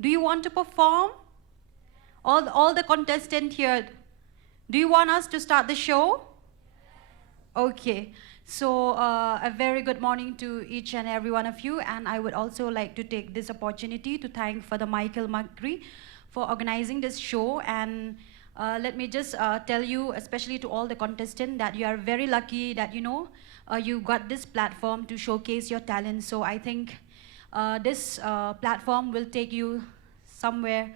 Do you want to perform? All the contestants here, do you want us to start the show? Okay, so a very good morning to each and every one of you, and I would also like to take this opportunity to thank Father Michael Magri for organizing this show. And let me just tell you, especially to all the contestants, that you are very lucky that you got this platform to showcase your talent. So I think this platform will take you somewhere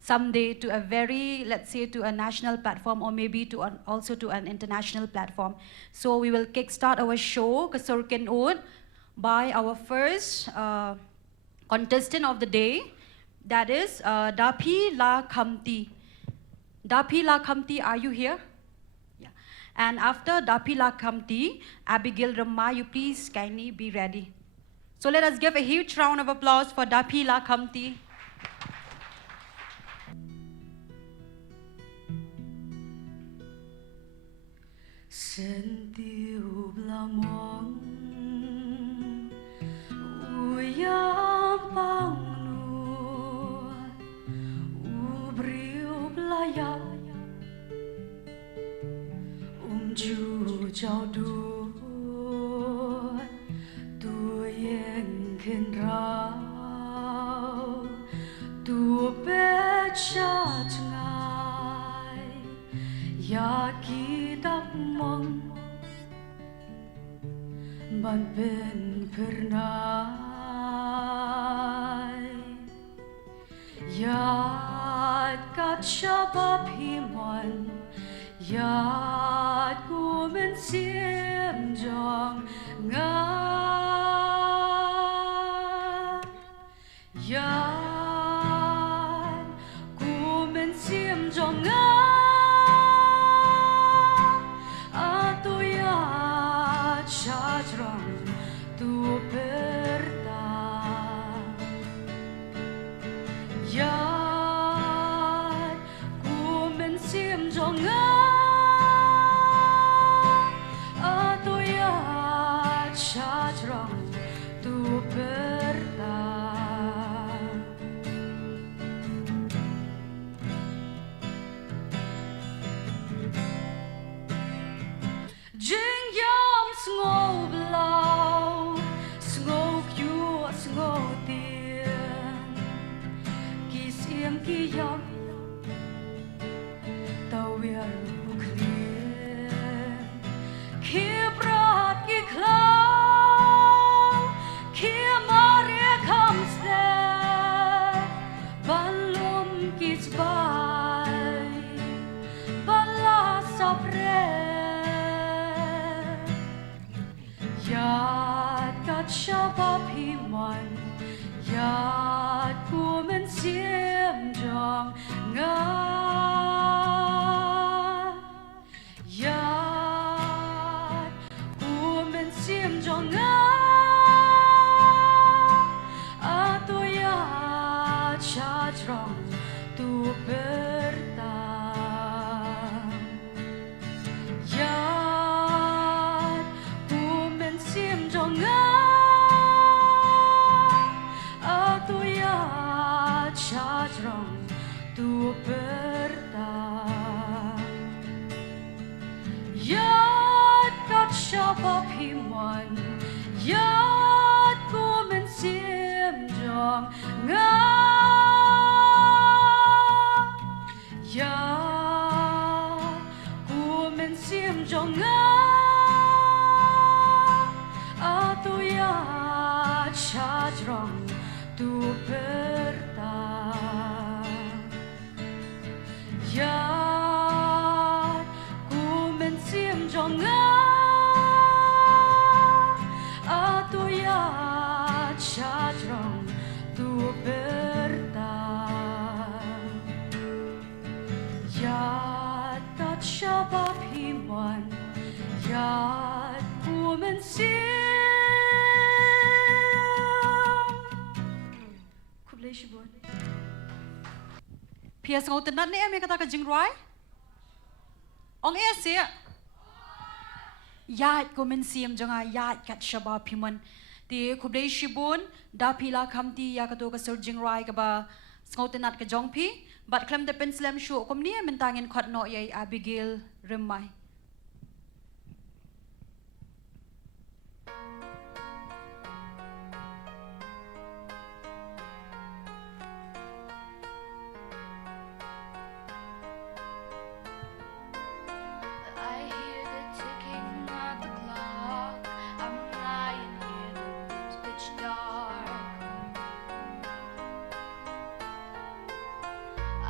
someday to a very, let's say, to a national platform, or maybe to also to an international platform. So we will kickstart our show, Sur Kynud, by our first contestant of the day, that is Dapi La Khamti. Dapi La Khamti, are you here? Yeah. And after Dapi La Khamti, Abigail Ramma, you please kindly be ready. So let us give a huge round of applause for Dapi La Khamti. Sentiu blamong uyang pangnu ubriu blayap ju chao du tu yen khen rao tu pe cha ngai ya ki dap mong ban pen pernai ya kat shabab himan ya ku men xiêm jong nga ya ku men xiêm jong nga atu ya chajrong tu perda ya ku men xiêm jong nga chajrong tu perda jing yam sngo blau sngo kyu sngo tien ki xiêm ki yam tao wir bu clear ki brat ki klau shabab himan ya ku men xiêm jong nga ya ku men xiêm jong nga atu ya chajrong tu perda ya ku men xiêm jong nga chajrong tu perda yat kat shabab himan yat ku men xiêm jong nga yat ku men xiêm jong nga atu ya chajrong tu perda 换，呀，我们相。Pia ngau tenat ni ame kata ka jingrai. Ong sia. Yat ko men siam janga yat kat shaba piman. Ti kublei shibun da pila kamti ya kato ka sur jingrai ka ba ngau tenat ka jongpi. But klem de pen slam shu kom ni mentangin khot no yai Abigail remai.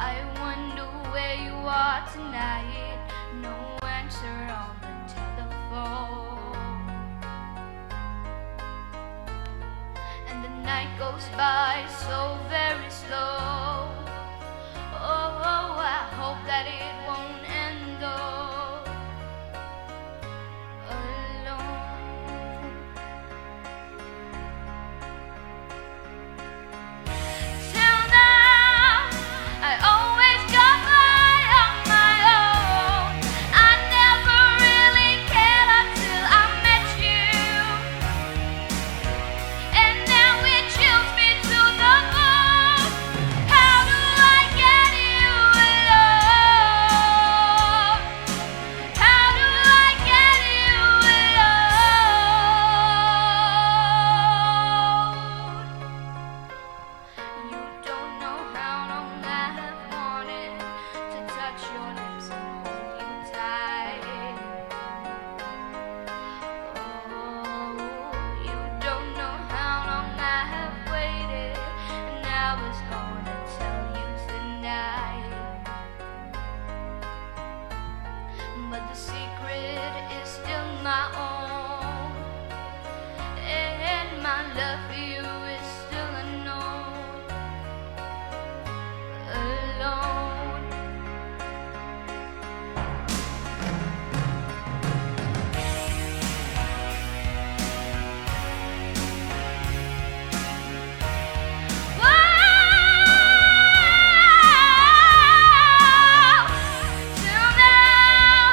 I wonder where you are tonight. No answer on the telephone. And the night goes by so very slow. Oh, I hope that it won't end though. Alone. Till now, I always got by on my own. I never really cared until I met you. And now it chills me to the bone. How do I get you alone? How do I get you alone? You don't know how long I have wanted to touch your lips and hold you tight. Oh, you don't know how long I have waited, and I was gonna tell you tonight. But the secret is still my own, and my love for you is still unknown. Alone. Wow. Till now,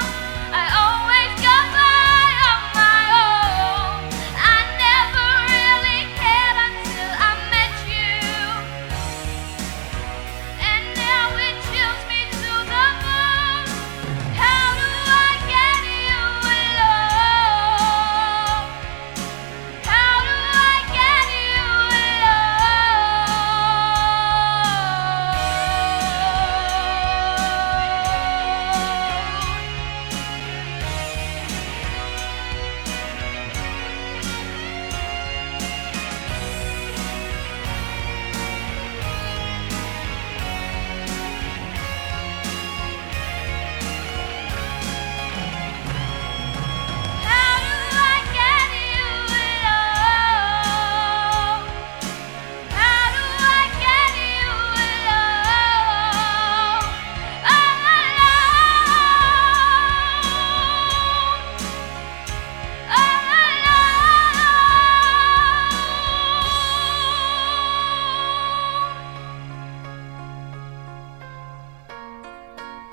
I always got by on my own. I never really cared until I met you. And now it chills me to the bone. How do I get you alone? How do I get you How do I get you alone? How do I get you alone?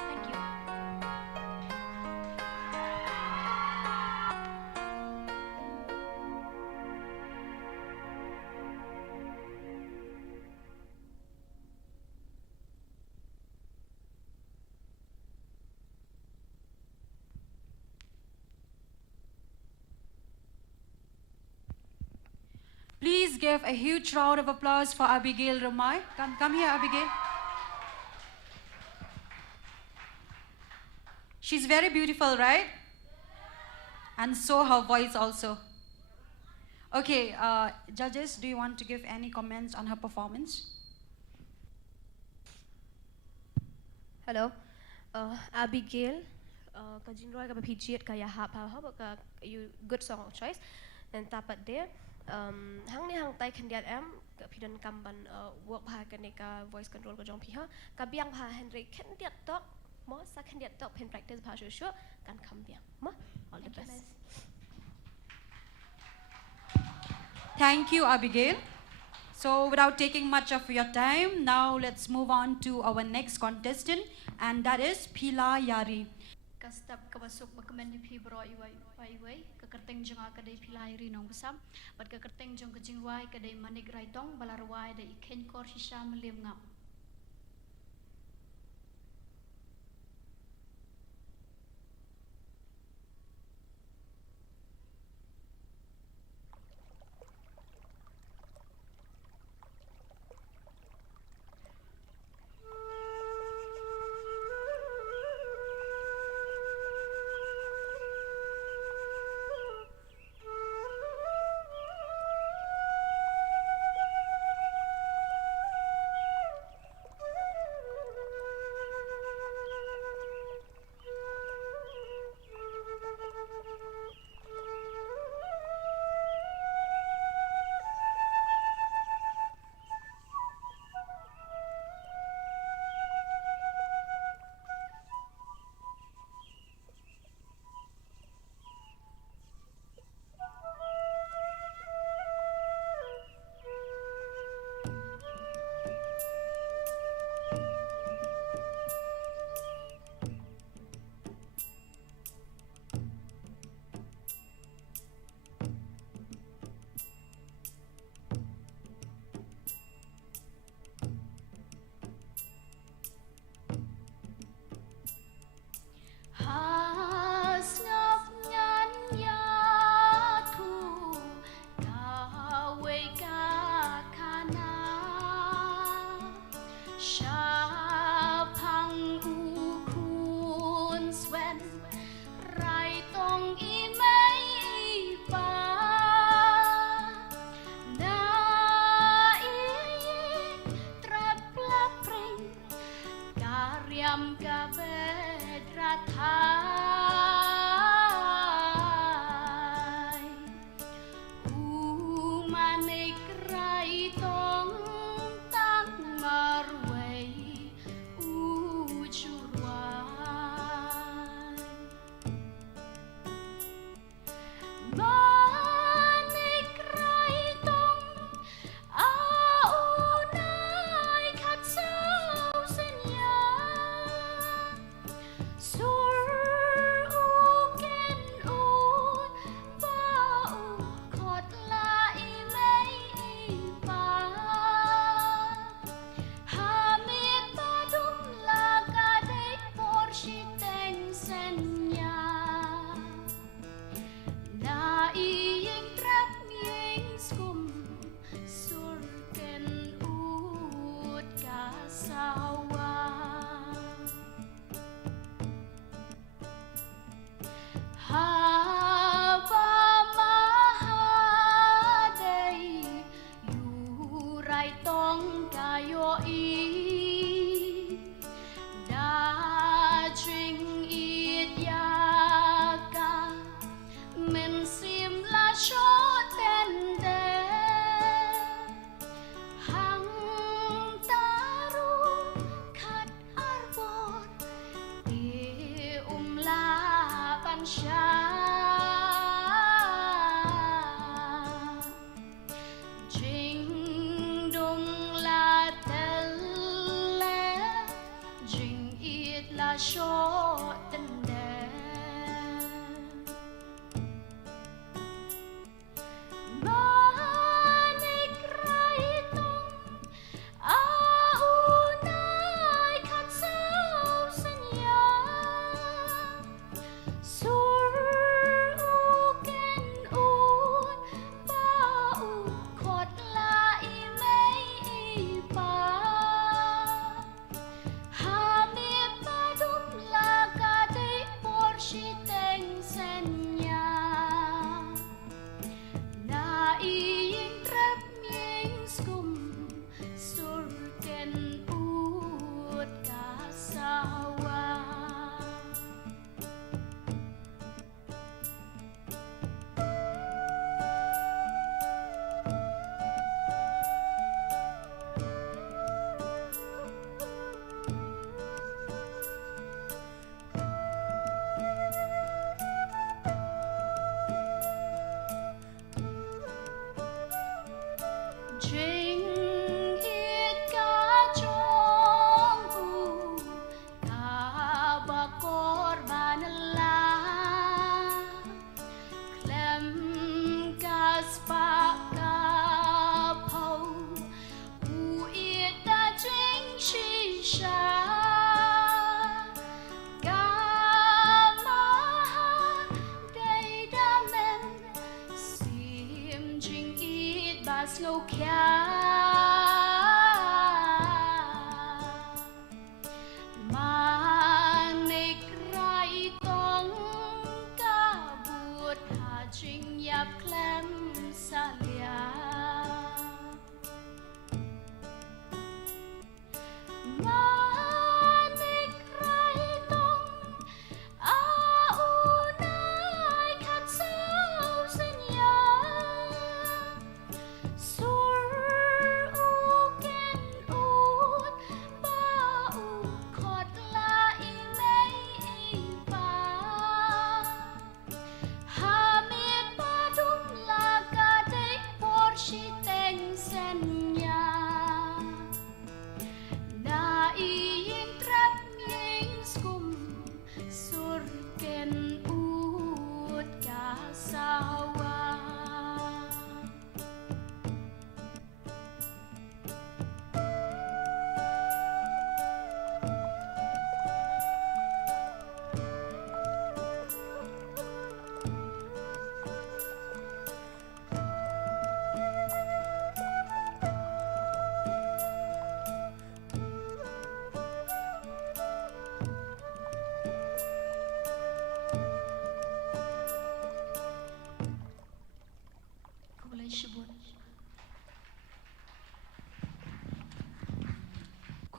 Thank you. Please give a huge round of applause for Abigail Ramai. Come here, Abigail. She's very beautiful, right? And so her voice also. Okay, judges, do you want to give any comments on her performance? Hello, Abigail. Kajinroy ka papijiat kaya hapa ka you good song choice. And tapat there. Hang ni hang tay kandiat am kapidan kamban work pa ka voice control ko jong piha. Kabiang pa Henry kandiat tok Mo second dia top pen practice pa sure kan kam dia. Mo all the best. Thank you, Abigail. So without taking much of your time, now let's move on to our next contestant, and that is Pila Yari. Kastap kabasuk bakaman ni pibro iwai kekerteng jeng akadai pilai rinong besam bat kekerteng jeng kejingwai kadai manik raitong balarwai da iken kor shisha melim ngap. Hami padum laga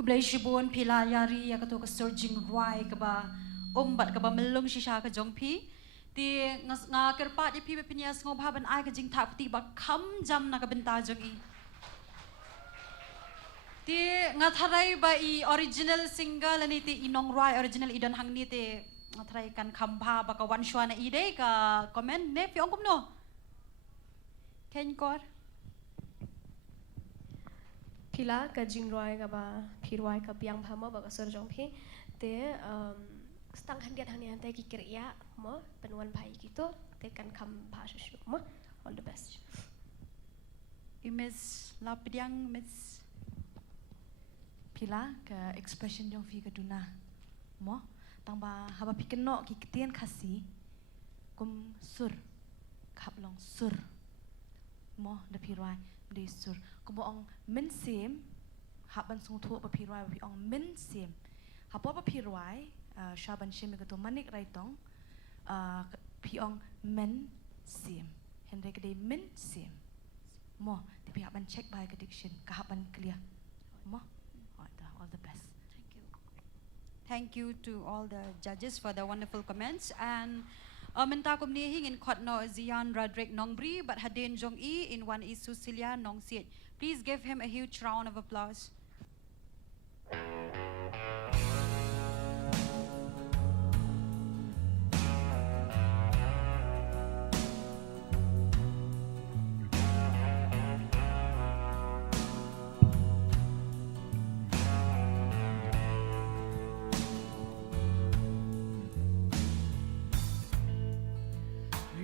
Kublai shibun pila yari ya kato ka surging ruai ka ba umbat ka ba melung shisha ka jong pi ti nga kerpa di pi pinyas ngob haban ai ka jing thap ti ba kham jam na ka benta jong i ti nga tharai ba I original single ani ti inong ruai original idon hang ni ti nga tharai kan khamba ba ka wan shwa na ide ka comment ne pi ongkum no ken kor Pila ka jingroi ka ba pirwai ka piang phama ba ka surjong phi te stang handiat hanian te ki kriya mo penwan pai gitu te kan kam ba shu mo all the best Miss Lapidyang Miss Pila ke expression jong fi ke duna mo tang ba haba pi kenok ki ketien khasi kum sur khap long sur mo de pi roi de sur kum ong min sim haban sung thu ba pi roi pi ong min sim hapo ba pi roi shaban shim ke to manik rai tong pi ong min sim hendre ke de min sim mo de pi haban check by ke diction ka haban clear mo all the best. Thank you to all the judges for the wonderful comments. And minta ko mnihing in Kotno Zian Roderick Nongbri, but Hadin Jong I in one is Susilia Nong Siet. Please give him a huge round of applause.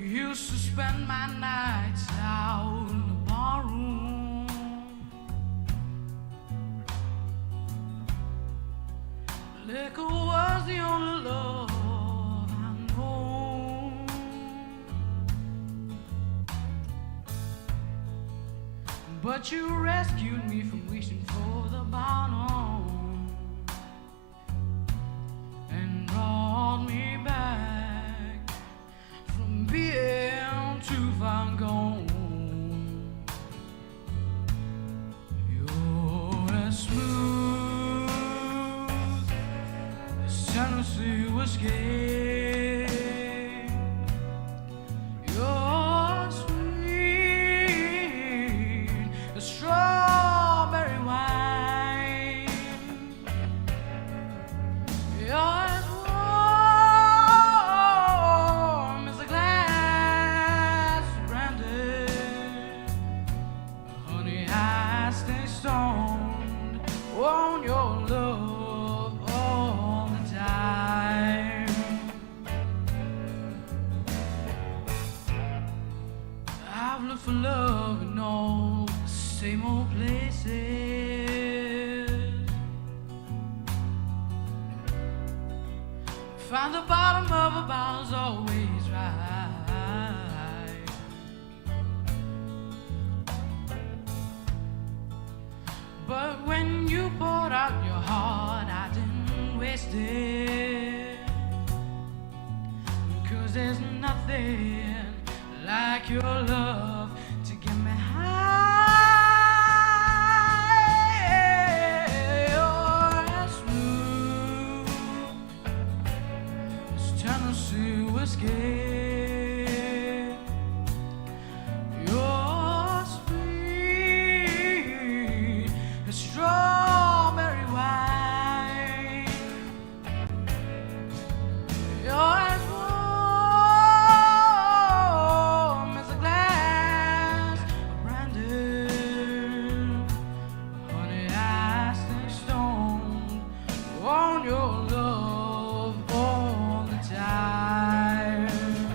Used to spend my nights out in the barroom. Liquor was the only love I know. But you rescued me from reaching for the bottom and brought me back from being too far gone. You're as smooth as Tennessee whiskey. You're sweet as strawberry wine. You're as warm as a glass of brandy. Honey, I stay stoned on your love all the time. I've looked for love in all the same old places. Find the bottom of a bottle's always right. But when you poured out your heart, I didn't waste it. 'Cause there's nothing like your love to get me high. You're as smooth as Tennessee whiskey. You're sweet as strawberry wine. You're as warm as a glass of brandy. Honey, I stay stoned on your love all the time.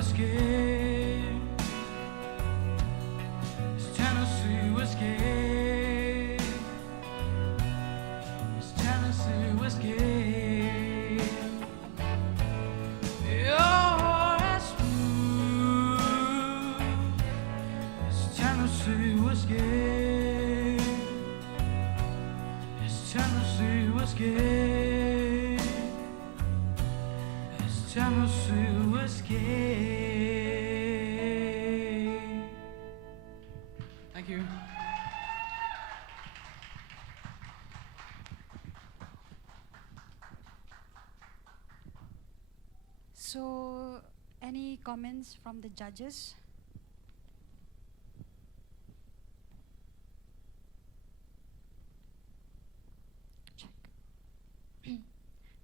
whiskey. It's Tennessee whiskey. It's Tennessee whiskey. You're as smooth as Tennessee whiskey. It's Tennessee whiskey. It's Tennessee whiskey. Thank you. So, any comments from the judges?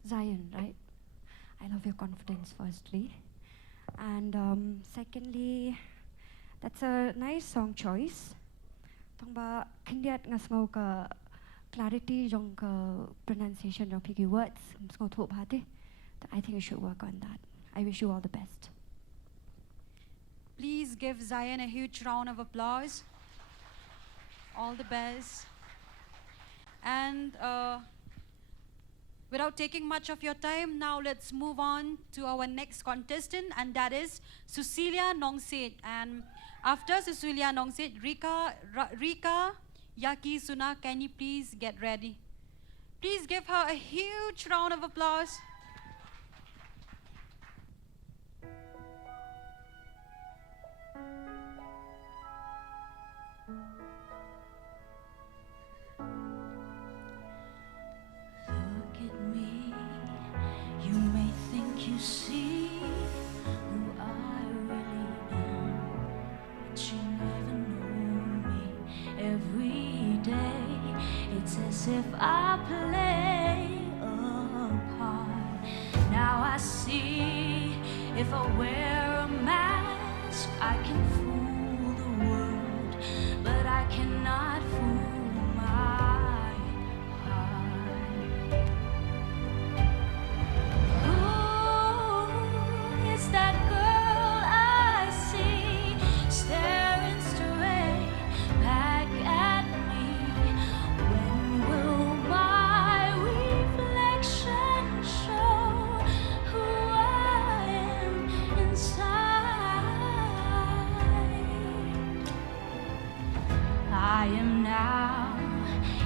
Zion, right? I love your confidence, firstly. And secondly, that's a nice song choice. Tongba kindiat ngasngau ka clarity jong ka pronunciation jong pigi words ngasngau thop hate. I think you should work on that. I wish you all the best. Please give Zion a huge round of applause. All the best. And without taking much of your time, now let's move on to our next contestant, and that is Susilia Nongsit. And after Susilia Nongsit, Rika Yaki Suna, can you please get ready? Please give her a huge round of applause. Look at me, you may think you see who I really am, but you never know me. Every day, it's as if I play a part. Now I see, if I wear a mask, I can fool the world, but I cannot fool my heart. Who is that girl I see staring straight back at me? When will my reflection show who I am inside? I am now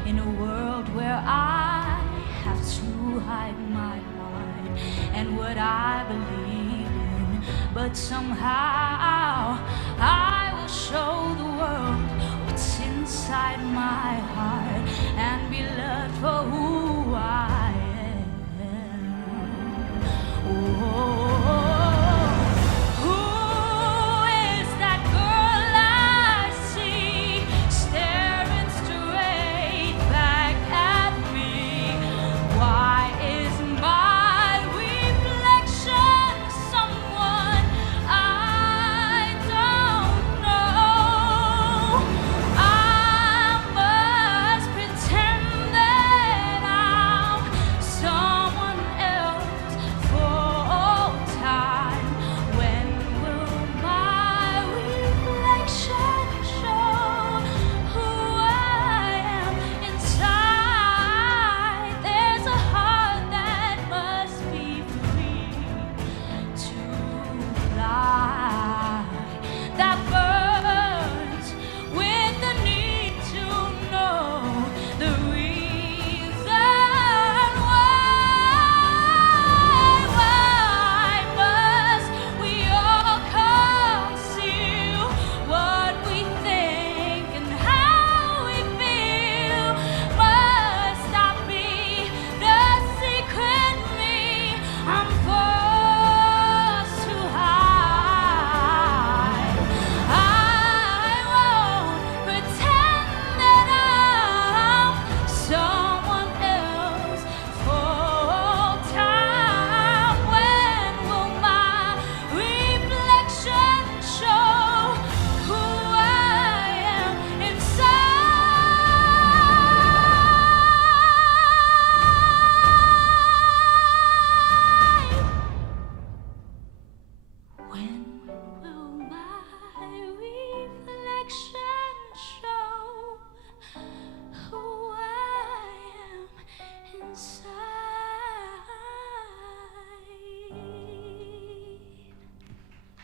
in a world where I have to hide my heart and what I believe in, but somehow I will show the world what's inside my heart and be loved for who I am. Who is that girl I see staring straight back at me? Why is my reflection someone I don't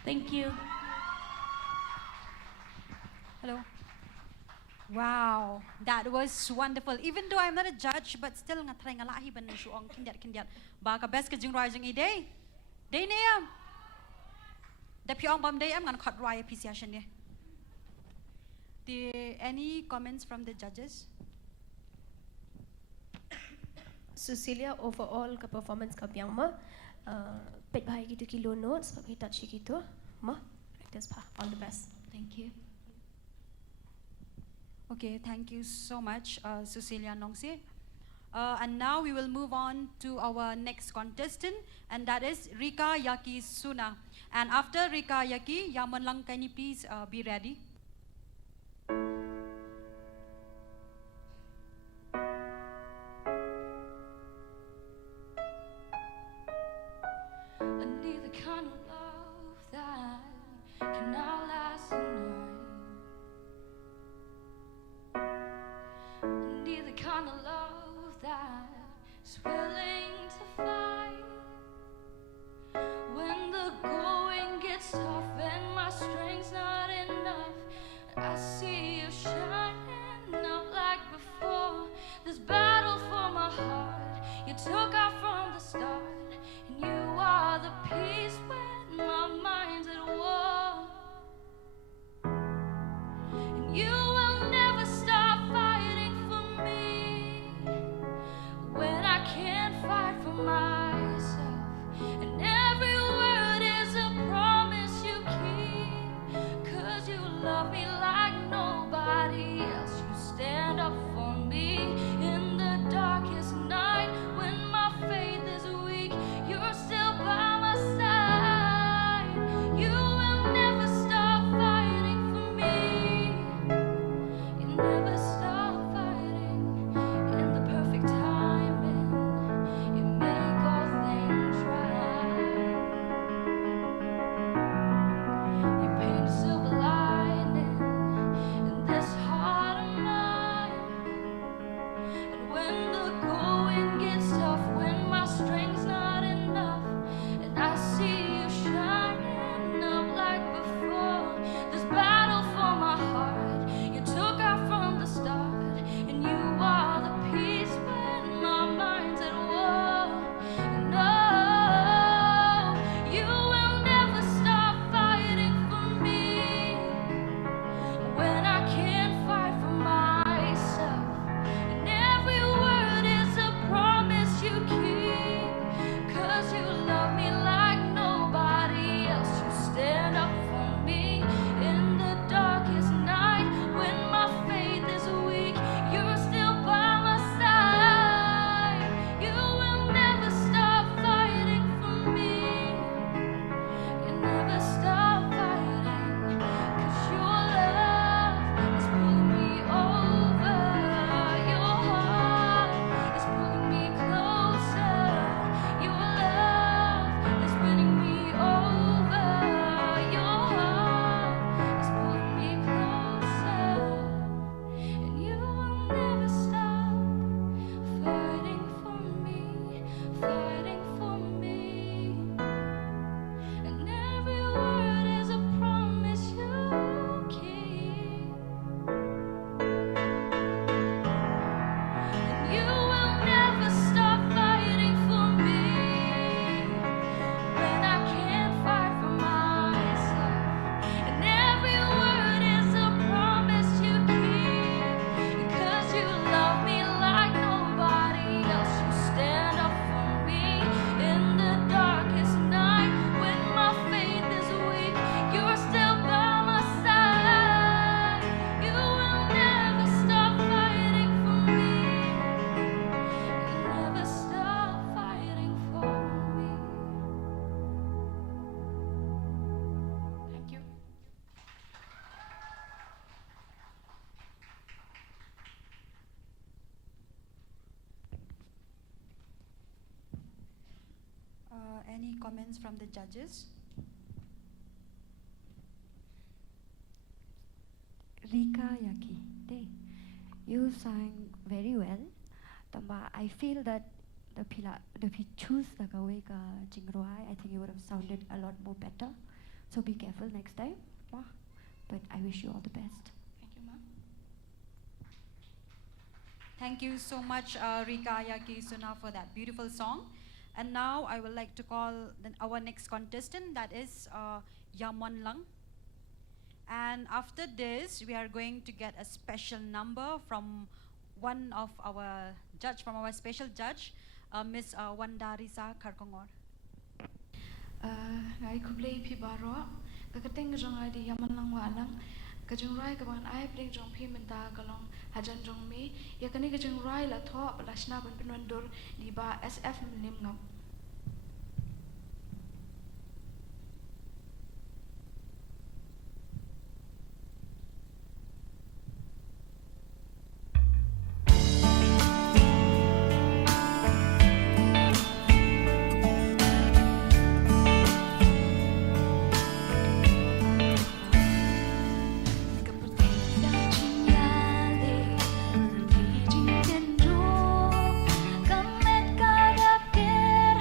Thank you. Hello. Wow, that was wonderful. Even though I'm not a judge, but still ngatray ngalahi ban shuong kindiat. Baka best ka jing rising ide. Day niya. The pyong bam day I'm gonna cut raya appreciation ne. Any comments from the judges? Cecilia overall ka performance ka biang ma pet bahai gitu kilo notes sebab kita touch gitu ma practice pa all the best. Thank you. Okay, thank you so much, Cecilia Nongsi. And now we will move on to our next contestant, and that is Rika Yaki Suna. And after Rika Yaki, Yaman Lang, can you please be ready? I need the kind of love that can outlast the night. I need the kind of love that is willing to fight when the going gets tough and my strength's not enough. I see you shining up like before. This battle for my heart you took out from the start, and you are the peace when my mind's at war. And you will never stop fighting for me when I can't fight for myself. And every word is a promise you keep, 'cause you love me like nobody else. You stand up for me in the darkest night when my faith is weak. You're still by my side. You will never stop fighting for me. You never stop fighting. In the perfect timing, you make all things right. You paint a silver lining in this heart of mine. And when the going gets tough, when my strength's not enough, and I see you shining up like before, this battle for my heart you took out from the start, and you are the peace when my mind's at war. No, you will never stop fighting for me when I can't fight for myself. And every word is a promise you keep, 'cause you love me like nobody else. You stand up for me in the darkest night when my faith is weak. You're still by my side. You will never stop fighting for me. You never stop fighting, 'cause your love is pulling me over. Your heart is pulling me closer. Your love is winning me over. Your heart is pulling me closer, and you will never stop fighting for me, fighting for me. And every word is a promise you keep. And you will never stop fighting for me when I can't fight for myself. And every word is a promise you keep, because you love me like nobody else. You stand up for me in the darkest night when my faith is weak. You're still by my side. You will never stop fighting for me. You never stop fighting for me. Thank you. Any comments from the judges? Rika Yaki, you sang very well. Tamba, I feel that the choose the gawe ka jingruai, I think you would have sounded a lot more better. So be careful next time. But I wish you all the best. Thank you, ma'am. Thank you so much, Rika Yakisuna, for that beautiful song. And now I would like to call our next contestant, that is Yamon Lang. And after this, we are going to get a special number from one of our judge, from our special judge, Miss Wandarisa Karkongor. Ngai kublei pi baro kakateng jong ai di yaman lang walang kajung rai kaban ai pring jong pi menta kalong hajan jong mi yakani kajung rai la tho balashna ban penwandur di ba SF nim ngam. Come at God up, get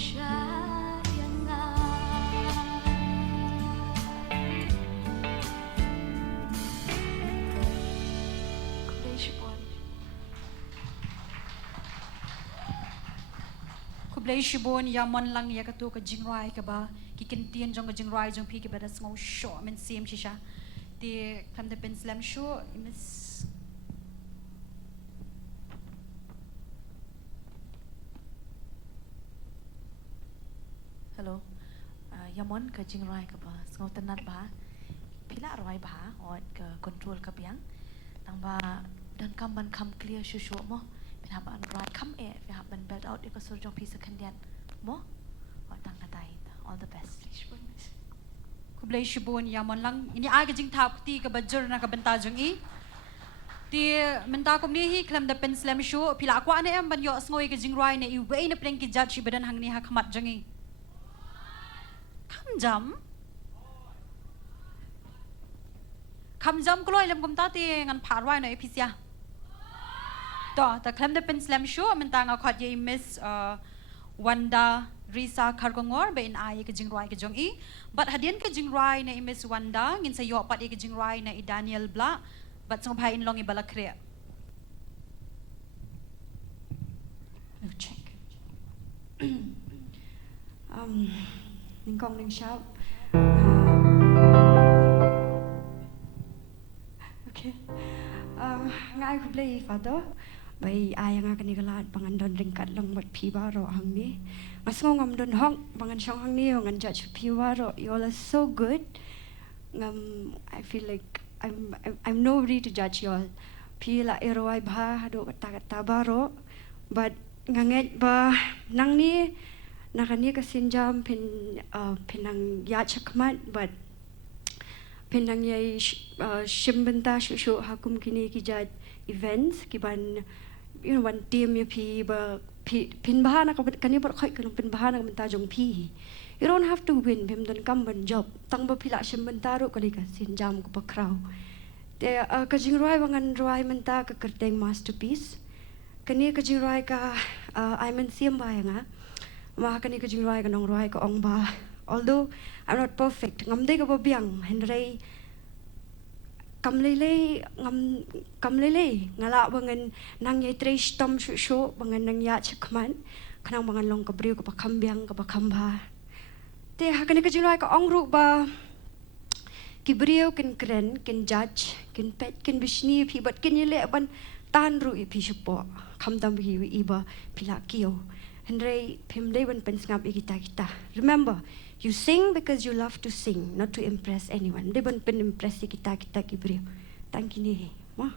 siya yan nga. Kublai shibon ya mon lang ya katu ka jingrai ka ba kikintian jong ka jingrai jong pi ka ba das ngau sho men sim shisha ti kam de pen slam sho imis Hello. Yamon ka jingrai ka ba ngau tenat ba pila roi ba ot ka control ka biang tang ba dan kam ban kam clear shu moเป็นหับอันร้ายคำเอฟหับมันเบลต์เอาท์อีกก็สุดจงพีสักคันเดียนโมว่าตั้งกระได all the best kublai shibon ya mon lang ini ai ka jing thap ti ka bajur na ka benta jong i ti menta kom ni hi klam da pen slam sho pila kwa ne em ban yo ngoi ka jingrai ne i wei na preng ki judge badan hang ni ha khamat jong i kham jam kloi lam kom ta ti ngan pharwai na episia to ta klam da pen slam sho menta nga khat ye miss Wanda Risa Kargongor be in ai ka jingrai ka jong i but hadian ka jingrai na i miss Wanda ngin sa yo pat i ka jingrai na i Daniel Bla but song bhai in long i balakre no check ning kong ning shop okay ngai ku play father bai ai nga kani galat pangan don ringkat long mat phi ba ro hang ni mas ngam don hong pangan shong hang ni ngan judge phi ba ro you all are so good I feel like I'm nobody to judge you all phi la eroi bha do kata ba ro but nganget ba nang ni nakani ka sinjam pinang ya chakmat but pinang yai shimbenta shu hakum kini ki judge events kiban you know one team ya pi ba pin bahana ka kani ba khoi kan pin bahana ka menta jong pi you don't have to win bim don kam ban job tang ba pila shim menta ro kali ka sin jam ko pa kraw te ka jing roi wangan roi menta ka kerteng masterpiece kani ka jing roi ka I men siam ba nga ma kani ka jing roi ka nong roi ka ong ba although I'm not perfect ngam de ka ba biang henrei kam lele ngala bangan nang yai tres tom shu bangan nang ya chakman kanang bangan long ka briu ka pa kambyang ka pa kamba te hakani ka jinai ka ongru ba ki briu kin kren kin judge kin pet kin bishni phi bat kin yele ban tan ru I phi shupo kham dam hi iba phila kio henrei phim dei ban pen ngap kita remember you sing because you love to sing, not to impress anyone. They don't impress kita kibriyo. Thank you ni. Ma.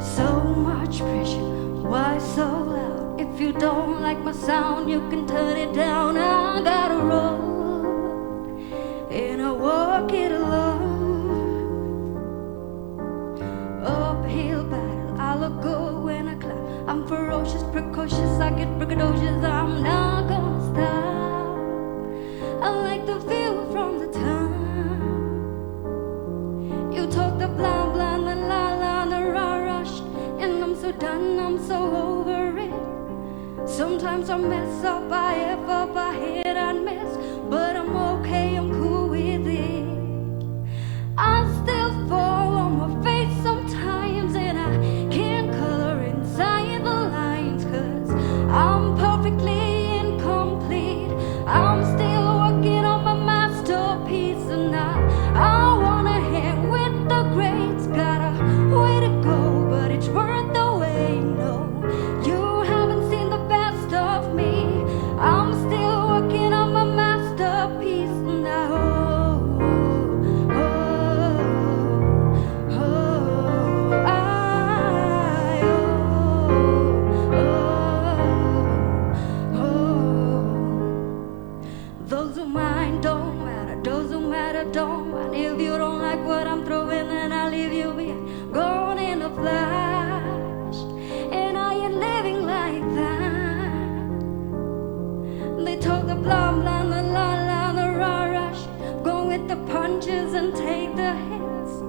So much pressure, why so loud? If you don't like my sound, you can turn it down. I gotta roll. And I walk it alone. Uphill battle, I look good when I climb. I'm ferocious, precocious, I get braggadocious. I'm not gonna stop. I like the view from the top. You talk the blind, the la, the rushed. And I'm so done, I'm so over it. Sometimes I mess up, I F up, I hit and miss. But I'm okay, I'm cool with it. I still fall on my face sometimes, and I can't color inside the lines, 'cause I'm perfectly incomplete. I'm still working on my masterpiece, and I wanna hang with the greats. Got a way to go, but it's worth the wait. No, you haven't seen the best of me. I'm still working on my masterpiece now. Those who mind don't matter, those who matter don't mind. If you don't like what I'm throwing, then I'll leave you behind. Gone in a flash, and I ain't living like that. They talk the blah blah la la la. punches and take the hits.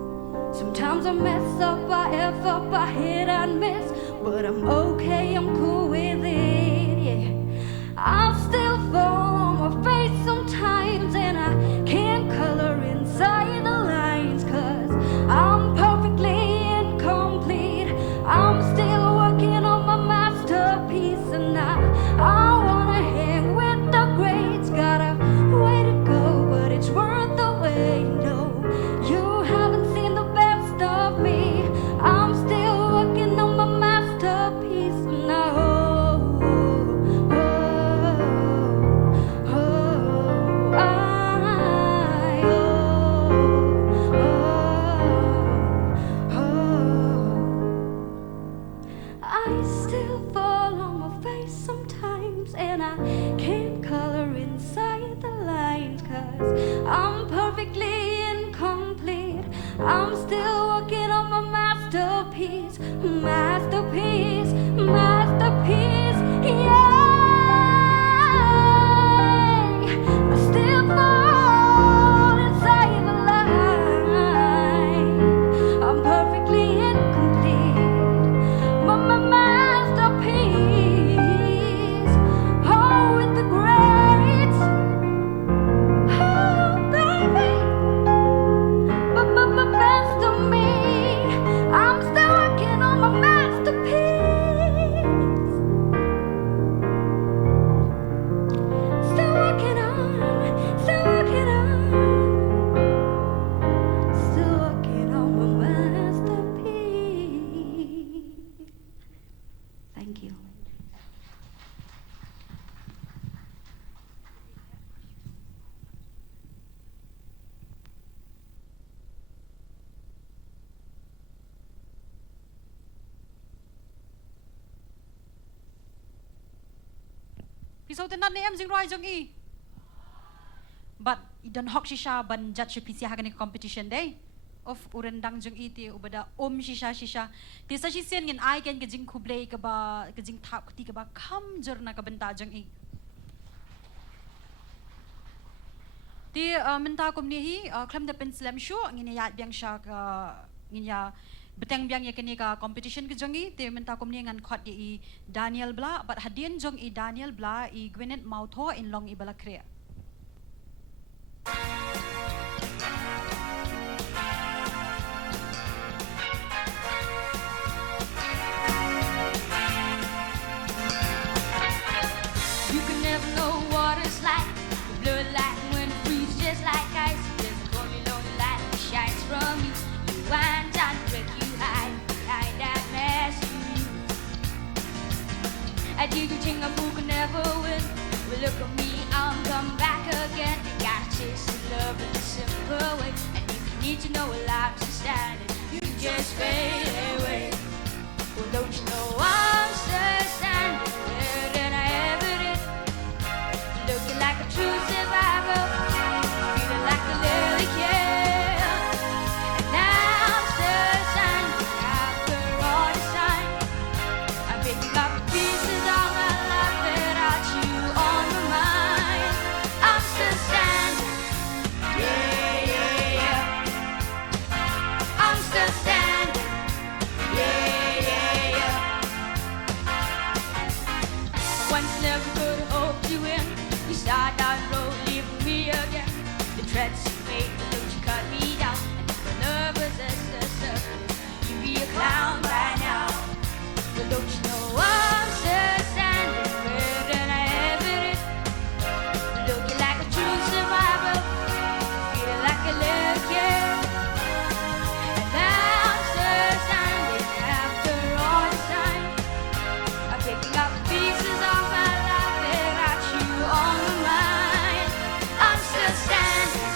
Sometimes I mess up, I F up, I hit and miss, but I'm okay, I'm cool with it, yeah. I still fall on my face sometimes, and I can't color inside the lines, 'cause I'm perfectly incomplete. I'm still working on my masterpiece, and I wanna hang with the greats. Got a way to go, but it's worth the wait. No, you haven't seen the best of me. I'm still working on my masterpiece now. I still fall on my face sometimes, and I can't color inside the lines, 'cause I'm perfectly incomplete. I'm still working on my masterpiece, masterpiece, masterpiece, yeah. I still fall inside the line. I'm perfectly incomplete. My masterpiece, oh, with the greats, oh, baby, but best of me. I'm still working on my masterpiece, still working on, still working on, still working on my masterpiece. Thank you. Pisau tenan ni em jing roi jong I. But idan hok shisha ban judge pisi hagan competition day. Of urendang jong I ti ubada shisha. Ti sa shisien ngin ai ken ke jing kublei ke ba ke jing thap ti ke ba kham jorna ka benta jong I. Ti menta kom ni hi klam da pen slam show ngin ya biang sha ngin ya beteng biang ya kini ka competition ke jong I ti menta kom ni ngan khot I Daniel Bla but hadien jong I Daniel Bla I Gwyneth Mautho in long I bala krea. You can never know what it's like. The blood light when it freezes just like ice. There's a lonely, lonely light that shines from you. You wind down, break you hide behind that mask you use. I do you think a fool can never win? Well, look at me, I'm coming back again. You gotta chase the love in a simple way. And if you need to know a life's standing, you just fade away. Well, don't you know I'm still standing better than I ever did? Looking like a true survivor, feeling like a lily kid. And now I'm still standing after all this time. I'm picking up pieces of my life without you on my mind. I'm still standing, yeah, yeah, yeah. I'm still standing, yeah, yeah, yeah. Once never could hope to win. You start down the road, leaving me again. The threats you made, but don't you cut me down. And if my love was a circus, you'd be a clown by now. But don't you know I'm still standing better than I ever did? Looking like a true survivor, feeling like a little kid. And now I'm still standing after all this time. I'm picking up pieces of my life without you on my mind. I'm still standing,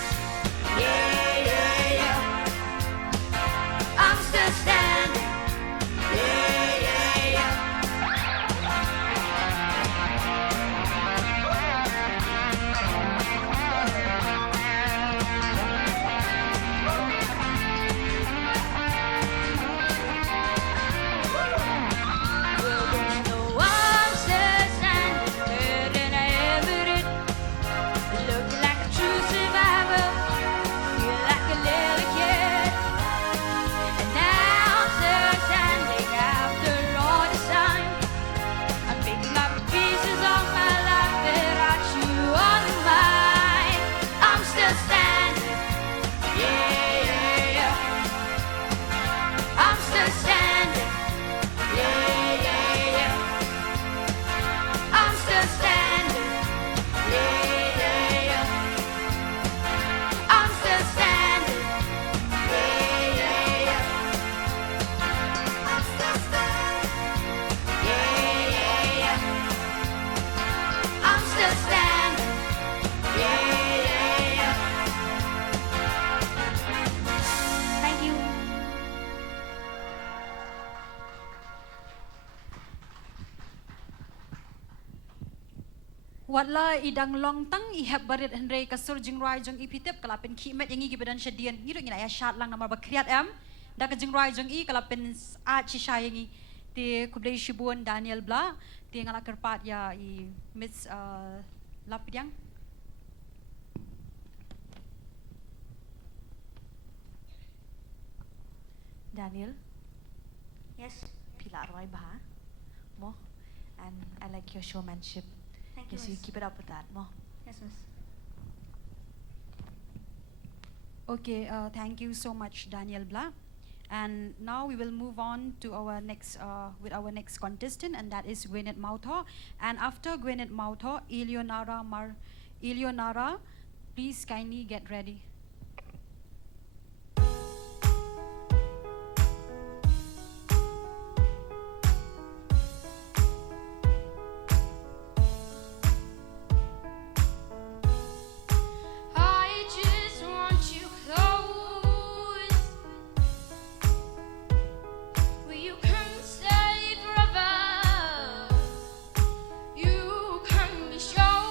Watla idang long tang I have barit Henry kasur jingrai jong ipitip kalapen kimet yangi gibedan shadian ngiru ngina ya shat lang namar bakriat da ka jingrai jong I kalapen a chisha yangi ti kublai shibun Daniel bla ti ngala kerpat ya I miss lapidyang Daniel, Yes, pila roi bah, mo, and I like your showmanship. thank you, Yes, you miss. keep it up with that, mo. Yes, miss. Okay, thank you so much, Daniel Bla. And now we will move on to our next with our next contestant, and that is Gwyneth Mautho. And after Gwyneth Mautho, Eleonora, please kindly get ready. I just want you close. Will you come stay forever? You can be sure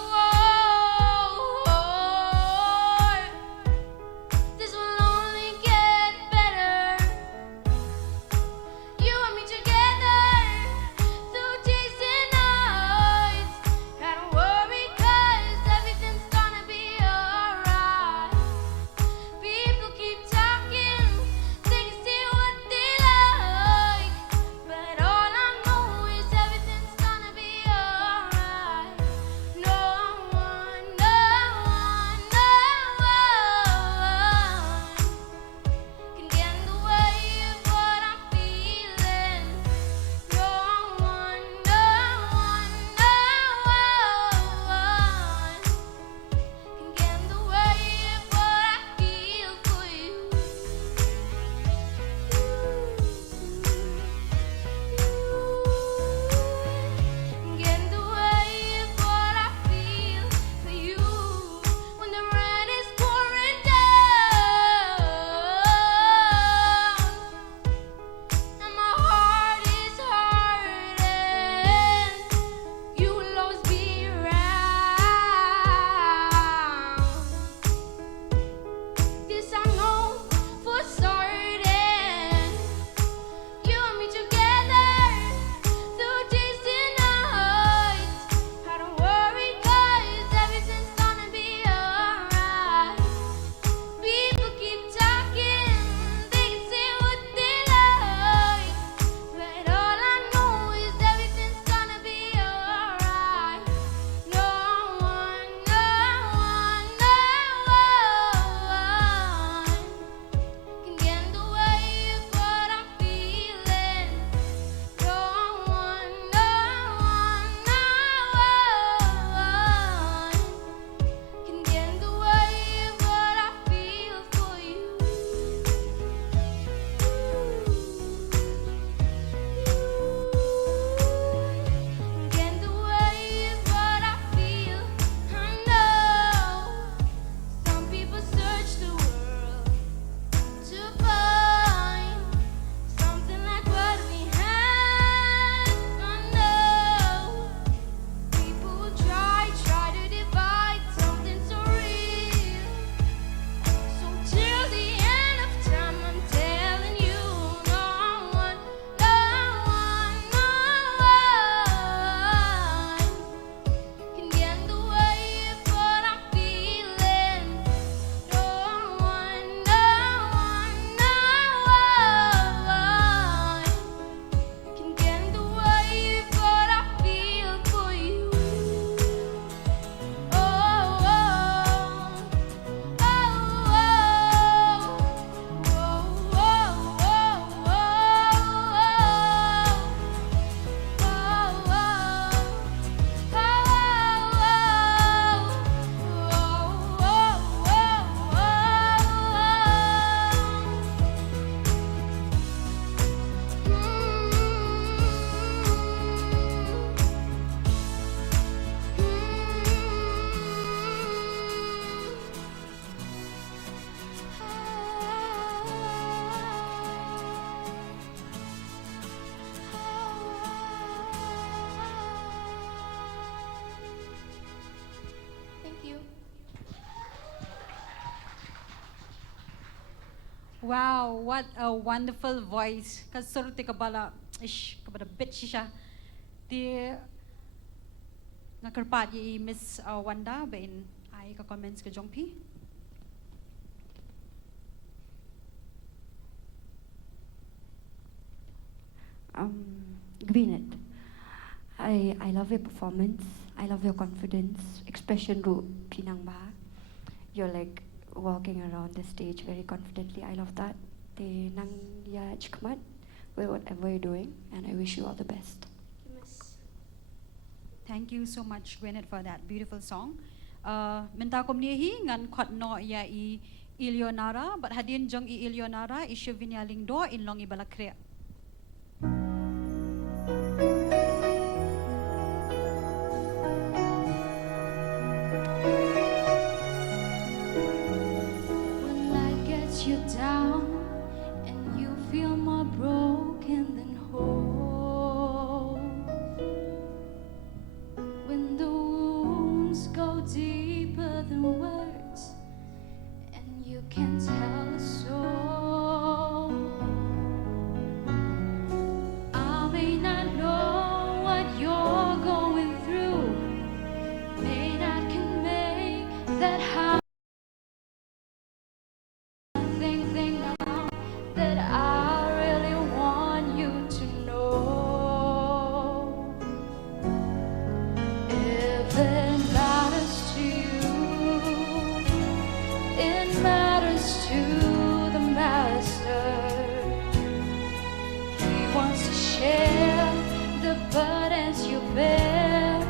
you. Wow, what a wonderful voice. Kasur ti kabala, ish, kabala bit siya. Ti nakarpat yi Miss Wanda bain ay ka comments ka jongpi. Gwyneth, I love your performance. I love your confidence, expression ru pinang ba. You're like walking around the stage very confidently. I love that. Te nang ya chikmat with whatever you're doing, and I wish you all the best. Thank you so much, Gwyneth, for that beautiful song. Minta ko mnihi ngan khot no ya I Eleonora, but hadin jong I Eleonora I Shivinia Lingdo in long ibalakre. When life gets you down and you feel more broken than whole, when the wounds go deeper than words and you can't tell a soul, I may not know what you're going through, may not convey that how thing now that I really want you to know. If it matters to you, it matters to the Master. He wants to share the burdens you bear.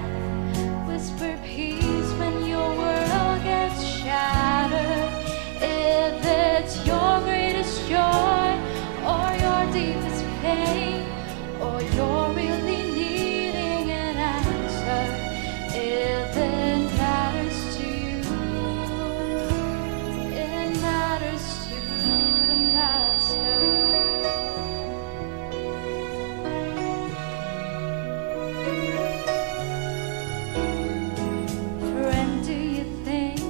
Whisper peace when your world gets shattered. If it's your greatest joy or your deepest pain, or you're really needing an answer, if it matters to you, it matters to the Master. Friend, do you think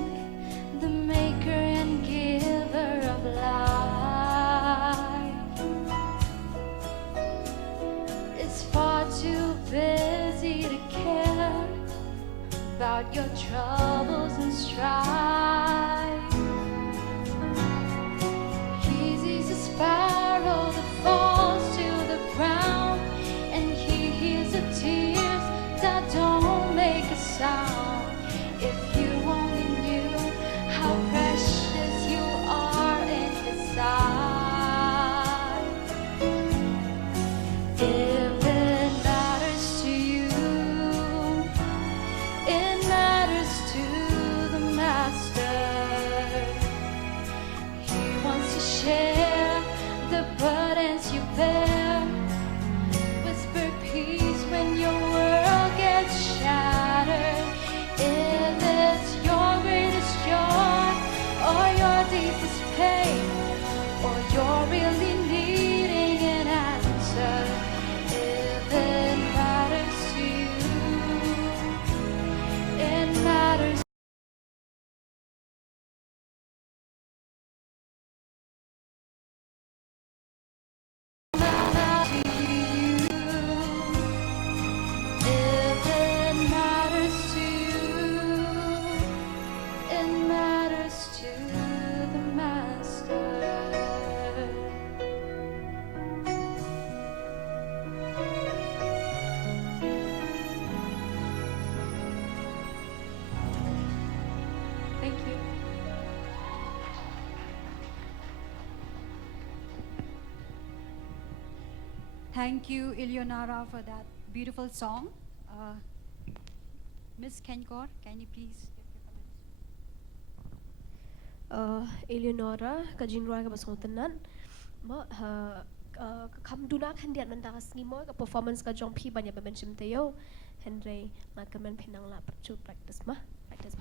the maker and giver of life is far too busy to care about your troubles and strife? He's a sparrow that falls to the ground, and he hears the tears that don't make a sound. If you only knew how precious you are in his sight. If it matters to you, it matters to the Master. He wants to share the burdens you bear. Whisper peace when your world gets shattered. If it's your greatest joy or your deepest pain, or you're really needing an answer, if it matters to you, it matters. If it matters to you, it matters to the Master. Thank you. Thank you, Eleonora, for that beautiful song. Miss Kenkor, can you please give your comments? Eleonora, kajinroy ka basong tanan. Mo kam duna kandiat man takas ngimo ka performance ka jong pi banya mention tayo. Henry makamen pinang la to practice pa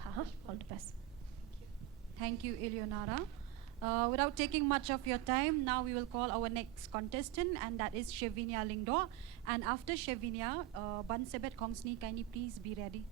ha. All the best. Thank you, Eleonora. Without taking much of your time, now we will call our next contestant, and that is Shivinia Lingdo. And after Shivinia, Ban Sebet Kongsni, can you please be ready?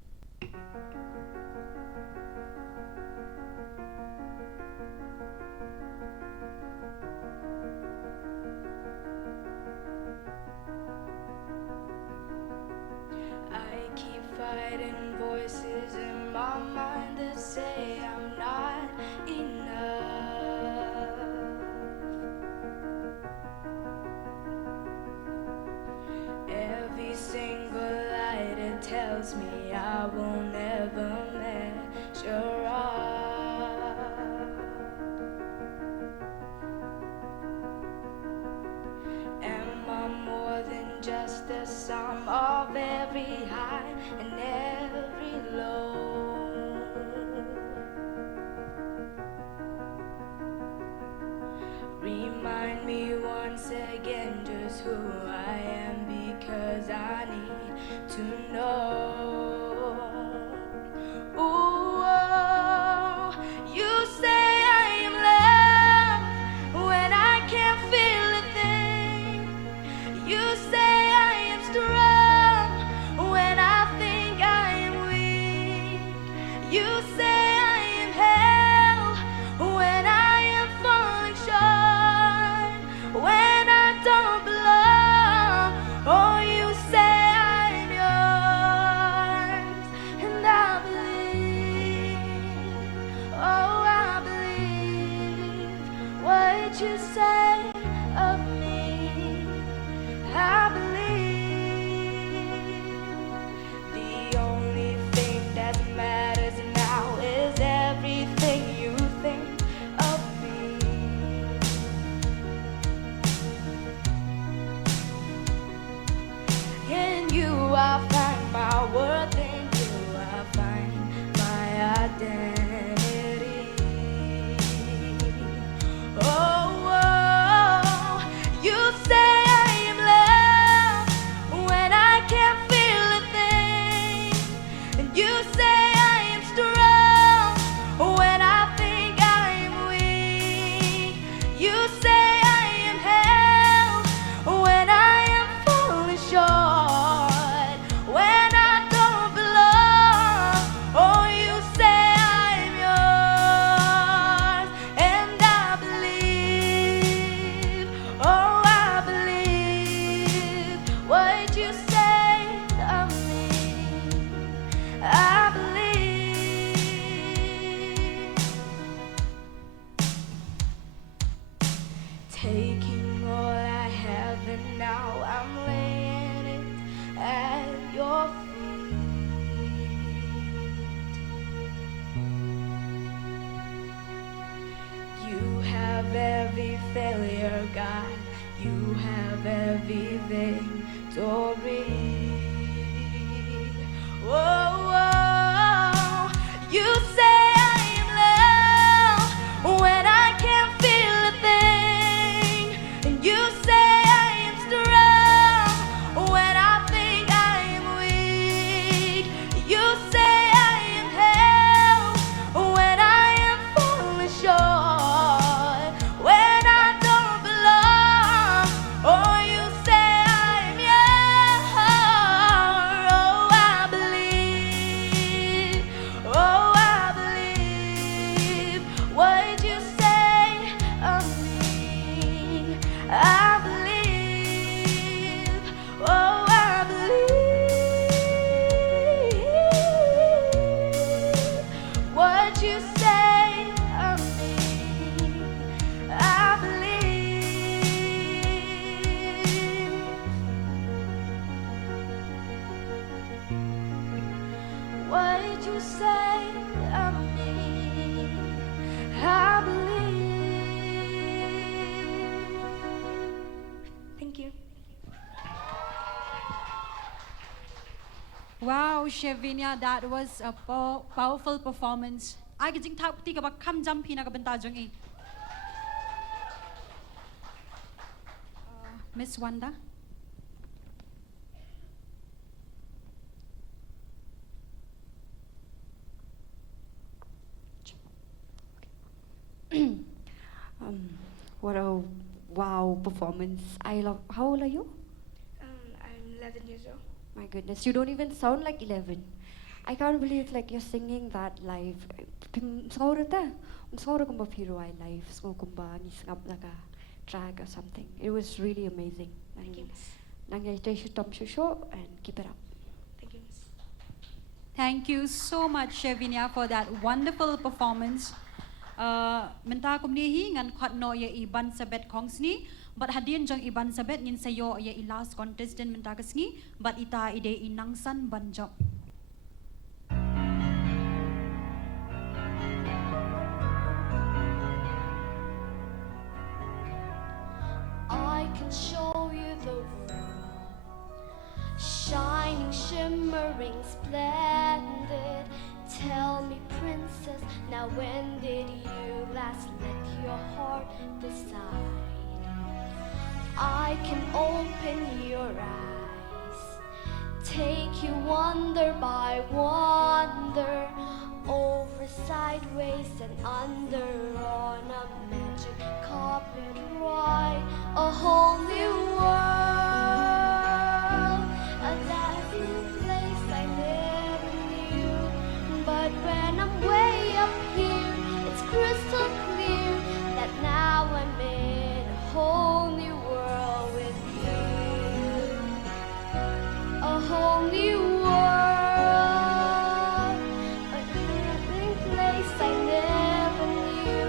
me, I will never measure up. Am I more than just the sum of every high and every low? Remind me once again just who I am, because I need to know. Ooh, oh, you say I am loved when I can't feel a thing. You say I am strong when I think I am weak. You say I am held when I am falling short, when I don't belong. Oh, you say I'm yours, and I believe. Oh, I believe what you say of me. I believe. The only thing that matters now is everything you think of me. In you I find my worth, in you I find my identity. Oh, oh, you say I am loved when I can't feel a thing, and you say I am strong when I think I am weak. You say I am held when I am falling short, when I don't belong. Oh, you say I'm yours, and I believe. Oh, I believe what you say of me. I believe. Taking all I have and now I'm laying it at your feet. You have every failure, God. You have every victory. Oh, oh, you say I am loved when I can't feel a thing, and you say I am strong when I think I am weak. You say I am held when I am falling short, when I don't belong. Oh, you say I'm yours. Oh, I believe. Oh, I believe what you say of me. I believe. Oh, I believe what you say of me. I believe what you say of me. I believe. Thank you. Wow, Shevinia, that was a powerful performance. I can think tap tiga bak kam jam pina ka benta jong e. Miss Wanda. What a wow performance. I love. How old are you? I'm 11 years old. My goodness, you don't even sound like 11. I can't believe like you're singing that live. Singora ta. Singora kumba piro I live. Singora kumba ni singap naga track or something. It was really amazing. Thank you, Miss. Nangyaitay tom show and keep it up. Thank you, Miss. Thank you so much, Shevinia, for that wonderful performance. Menta kumnihi ngan khat no ye iban sabet kongsni, but hadin jang iban sabet nin sayo ye last contestant menta kasni, but ita ide inangsan banjok. can show you the world, shining, shimmering, splendid. Tell me, princess, now when did you last let your heart decide? I can open your eyes, take you wonder by wonder, over, sideways, and under, on a magic carpet ride, a whole new world, a dazzling place I never knew. But when I'm way up here, it's crystal clear that now I'm in a whole new world with you. A whole new world, a dazzling place I never knew.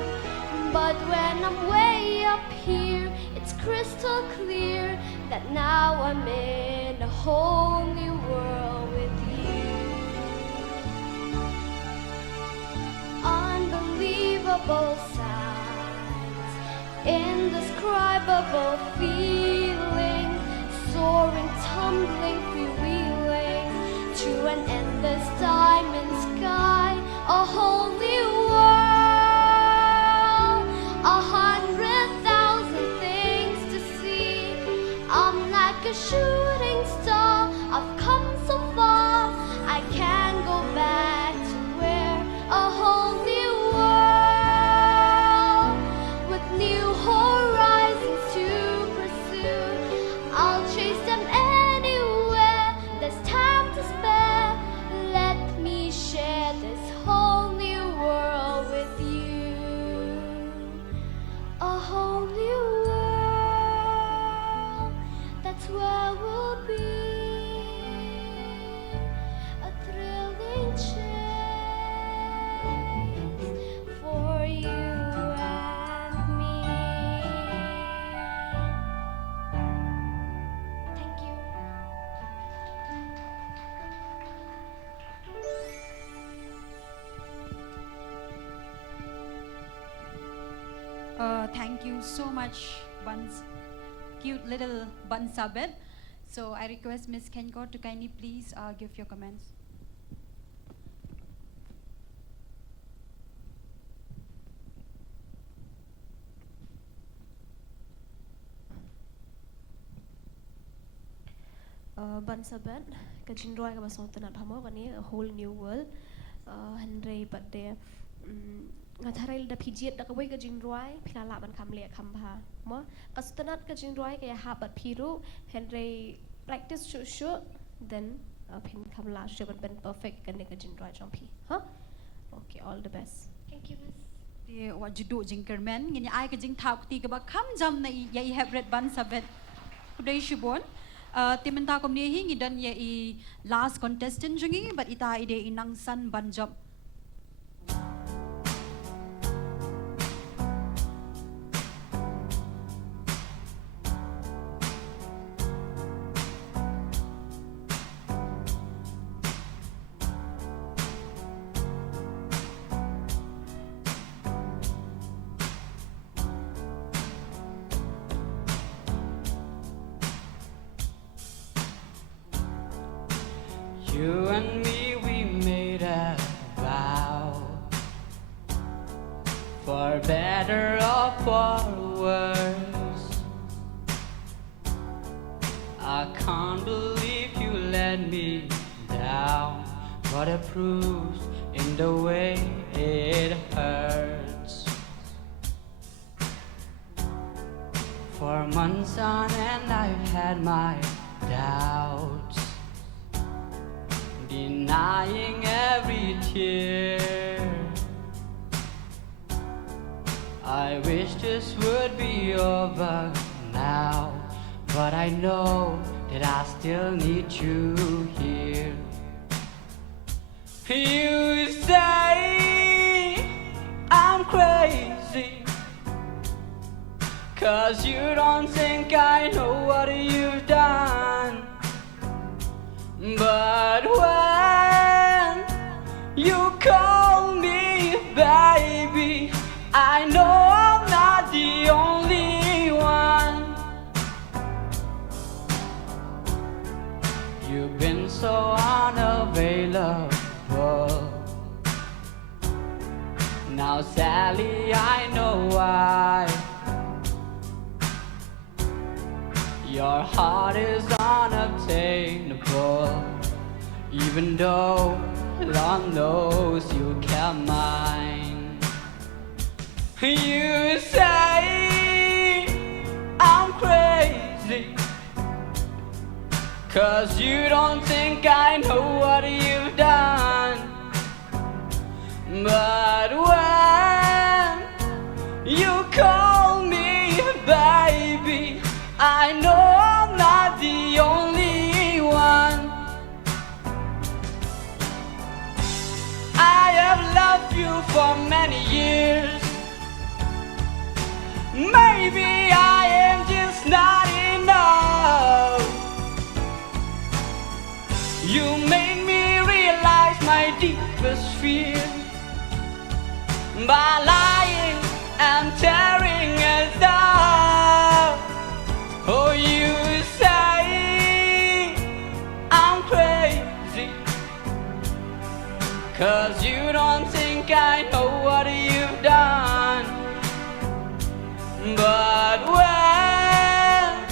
But when I'm way up here, it's crystal clear that now I'm in a whole new world with you. Unbelievable sounds, indescribable feeling, soaring, tumbling, freewheeling to an endless diamond sky, a whole new world, 100,000 things to see. I'm like a shooting star, I've come so far, I can't go back to where. A whole new world with new horizons to pursue. I'll chase them anywhere, there's time to spare. Let me share this whole new world with you. A whole new world, that's where we'll be. A thrilling chase for you and me. Thank you. Thank you so much, Buns, cute little Bun Sabit. So I request Miss Kenkor to kindly please give your comments. Bansaban, Kajinroy Kabasontanat Hamogani, a whole new world, Henry, but there. Ngatharil da pijiet da kawai ka jinroi pilala ban kam le khamha mo kastanat ka jinroi ka ha bat phiru Henry practice show then pin kamla show ban perfect kan ka jinroi jompi huh okay all the best Thank you, Miss. The what judo jinkerman ngini ai ka jing thak ti ka ba kham jam na ya I have read Bun Sabit kudai shibon timenta kom ni hi ngidan ya I last contestant jungi but ita ide inang san ban job. You and me, we made a vow, for better or for worse. I can't believe you let me down, but it proves in the way it hurts. For months on end, I've had my doubts, denying every tear. I wish this would be over now, but I know that I still need you here. You say I'm crazy, 'cause you don't think I know what you've done. But when you call me baby, I know I'm not the only one. Now Sally, I know why. Your heart is unobtainable, even though Lord knows you can mine. You say I'm crazy, 'cause you don't think I know what you've done. But when you call me baby, I know I'm not the only one. I have loved you for many years. Maybe I am just not enough. You made me realize my deepest fear by lying and tearing us down. Oh, you say I'm crazy, 'cause you don't think I know what you've done. But when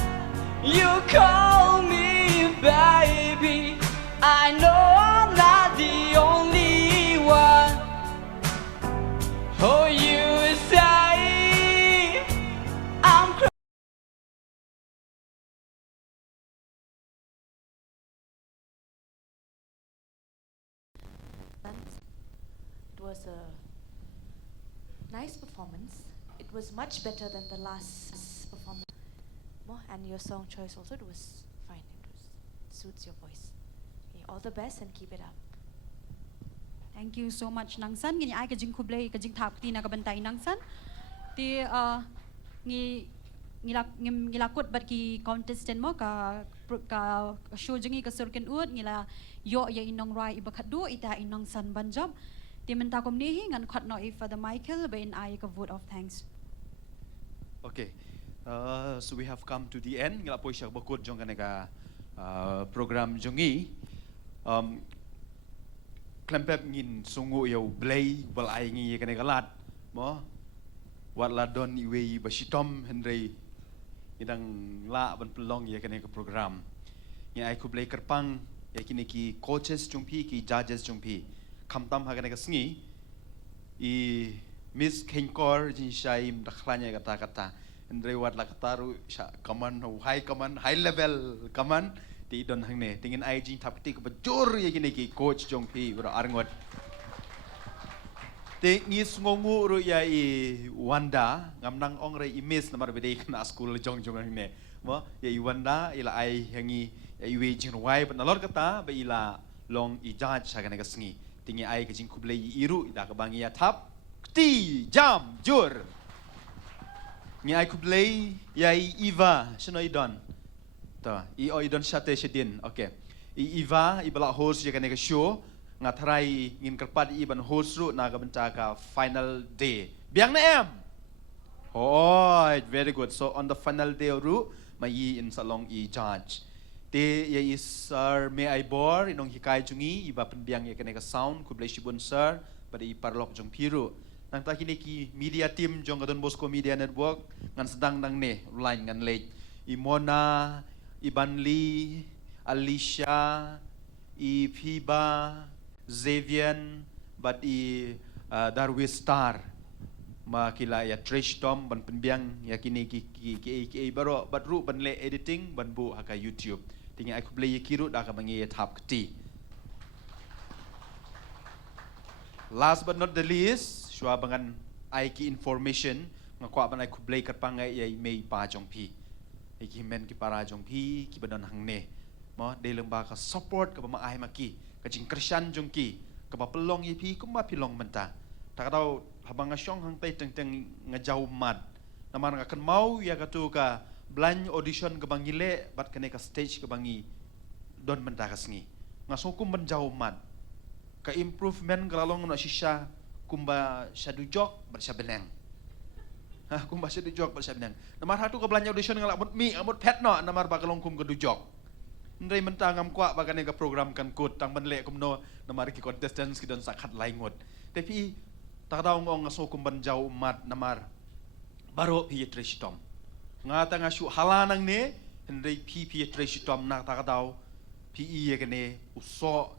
you call me baby, I know I'm not the only one. Oh, you say I'm crazy. It was a nice performance. It was much better than the last performance. And your song choice also, it was fine. It suits your voice. Okay, all the best and keep it up. Thank you so much nang san ngini ai ka jing khublei ka jing thap ti na ka bantai nang san ti ngila kut bat ki contestant mo ka show jingi ka Sur Kynud ngila yo ya inong rai ibakadu ita inong san banjob ti menta kom ni ngan khat no if the Michael ben ai ka vote of thanks. Okay, so we have come to the end. Ngila po siya bakut jong kanega program jongi. Klempep ngin sungu yau blay balai ngi kanega lat mo. Wat ladon iwe basitom Henry idang la ban pelong ya kanega program. Ngi ai ku blay kerpang ya kini ki coaches jongpi ki judges jongpi. Kamtam ha kanega sngi I Miss Kenkor jin shaim dakhlanya kata-kata. Andre wat la kataru sha kaman high level kaman ti don hangne tingin ai jin thapti ko bajor ye kini ki coach jongpi bro arngot. Te ngis ngongu ru ya I Wanda ngamnang ong re I miss namar bede kana school jong hangne. Mo ya I Wanda ila ai hangi ya I we jin wai ban lor kata ba ila long I judge sa kana kasngi. Tingi ai ka jin kublai iru ida ka bangi ya thap ti jam jur. Ngi ai kublai ya I Eva shino I don. Ta I o I don shate shedin. Okay. I Eva I bala host ya kana ka show ngatrai ngin kerpat I ban host ru na ka benta ka final day. Biang na em. Oh, very good. So on the final day ru mai in salong I judge. Te ya is sir may I bor inong hikay jungi iba penbiang ya kaneka sound kublai shibun sir pada I parlok jong piru nang ta kini ki media team jong Don Bosco Media Network ngan sedang nang ne line ngan lej I Mona I Banli Alicia I Fiba Xavian but I Darwis Star makila ya Trish Tom ban penbiang ya kini ki baro batru ban le editing ban bu haka YouTube tingi aku beli kiru dah ka bangi thap kti. Last but not the least shua bangan ai ki information ngakwa ban aku beli kerpang ai mei pa jong pi ai ki men ki para jong pi ki badan hang ne mo de lemba ka support ka ba ai maki ka jing Christian jong ki ka ba pelong ye pi ku ma pilong menta tak tahu habang asyong hang tai teng ngajau mat namar ngakan mau ya katu ka blan audition ke bangile bat kene ka stage ke bangi don menta kasngi ngaso kum menjau mat ka improvement kalalong na shisha kumba shadu jok bersya beneng ha kumba shadu jok bersya beneng namar hatu ka blan audition ngalak mut mi amut pet no namar ba kalong kum ke dujok ndai menta ngam kwa ba kane ka program kan kut tang banle kumno namar ki contestants ki don sakhat laingot tapi takdaw ngong ngaso kumbanjaw umat namar baro pi treshitom nga tanga shu halanang ne hendai pi treshitom na takdaw pi iye kene uso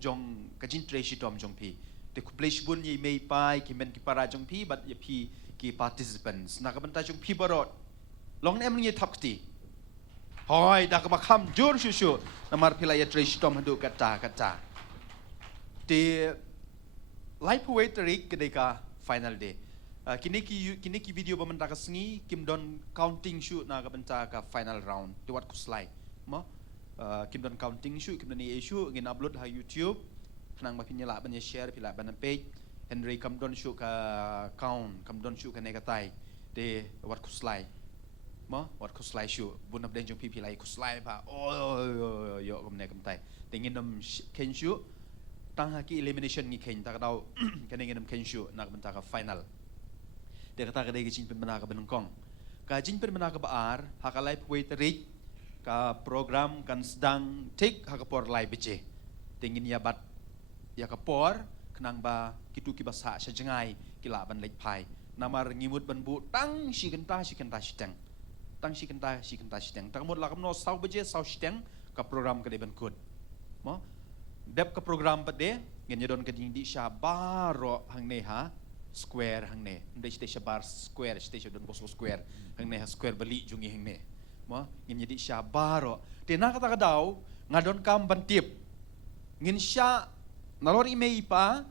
jong kajin treshitom jong pi de kublish bun ye mei pai ki men ki para jong pi but ye pi ki participants na kabanta jong pi barot long em ni thakti hoi dak ma kham jur shu namar pila ye treshitom hadu kata de live poetry kedeka final day kini ki video bamanta ka sngi kim don counting shoot na ka banta ka final round to what ku slide kim don counting shoot kim don ni issue ngin upload ha YouTube nang ma pinyala ban share pila ban page Henry kam don shoot ka count kam don shoot ka negatai de what ku slide what ku slide shoot bun abden jong pipi lai ku slide ba yo kom ne kam tai tingin dom ken shoot tang haki elimination ngi ken ta daw kanengin nam ken shoot nak banta ka final de kata kadai gicin penmana ka benengkong ka jin penmana ka baar haka live poetry ka program kan sedang take haka por live beje tingin ya bat ya ka por kenang ba kitu ki basa sajengai kila ban lek pai namar ngimut ban bu tang si kenta siteng tang si kenta siteng tangmut lakam no sau beje sau siteng ka program ka de ban kut mo dep ka program pade ngin yadon ka ding di sha baro hang ne ha square hang ne ndai station bar square station don boso square hang ne ha square bali jungi hang ne mo ngin yadi sha baro te na kata daw ngadon kam bantip ngin sha nalor imei pa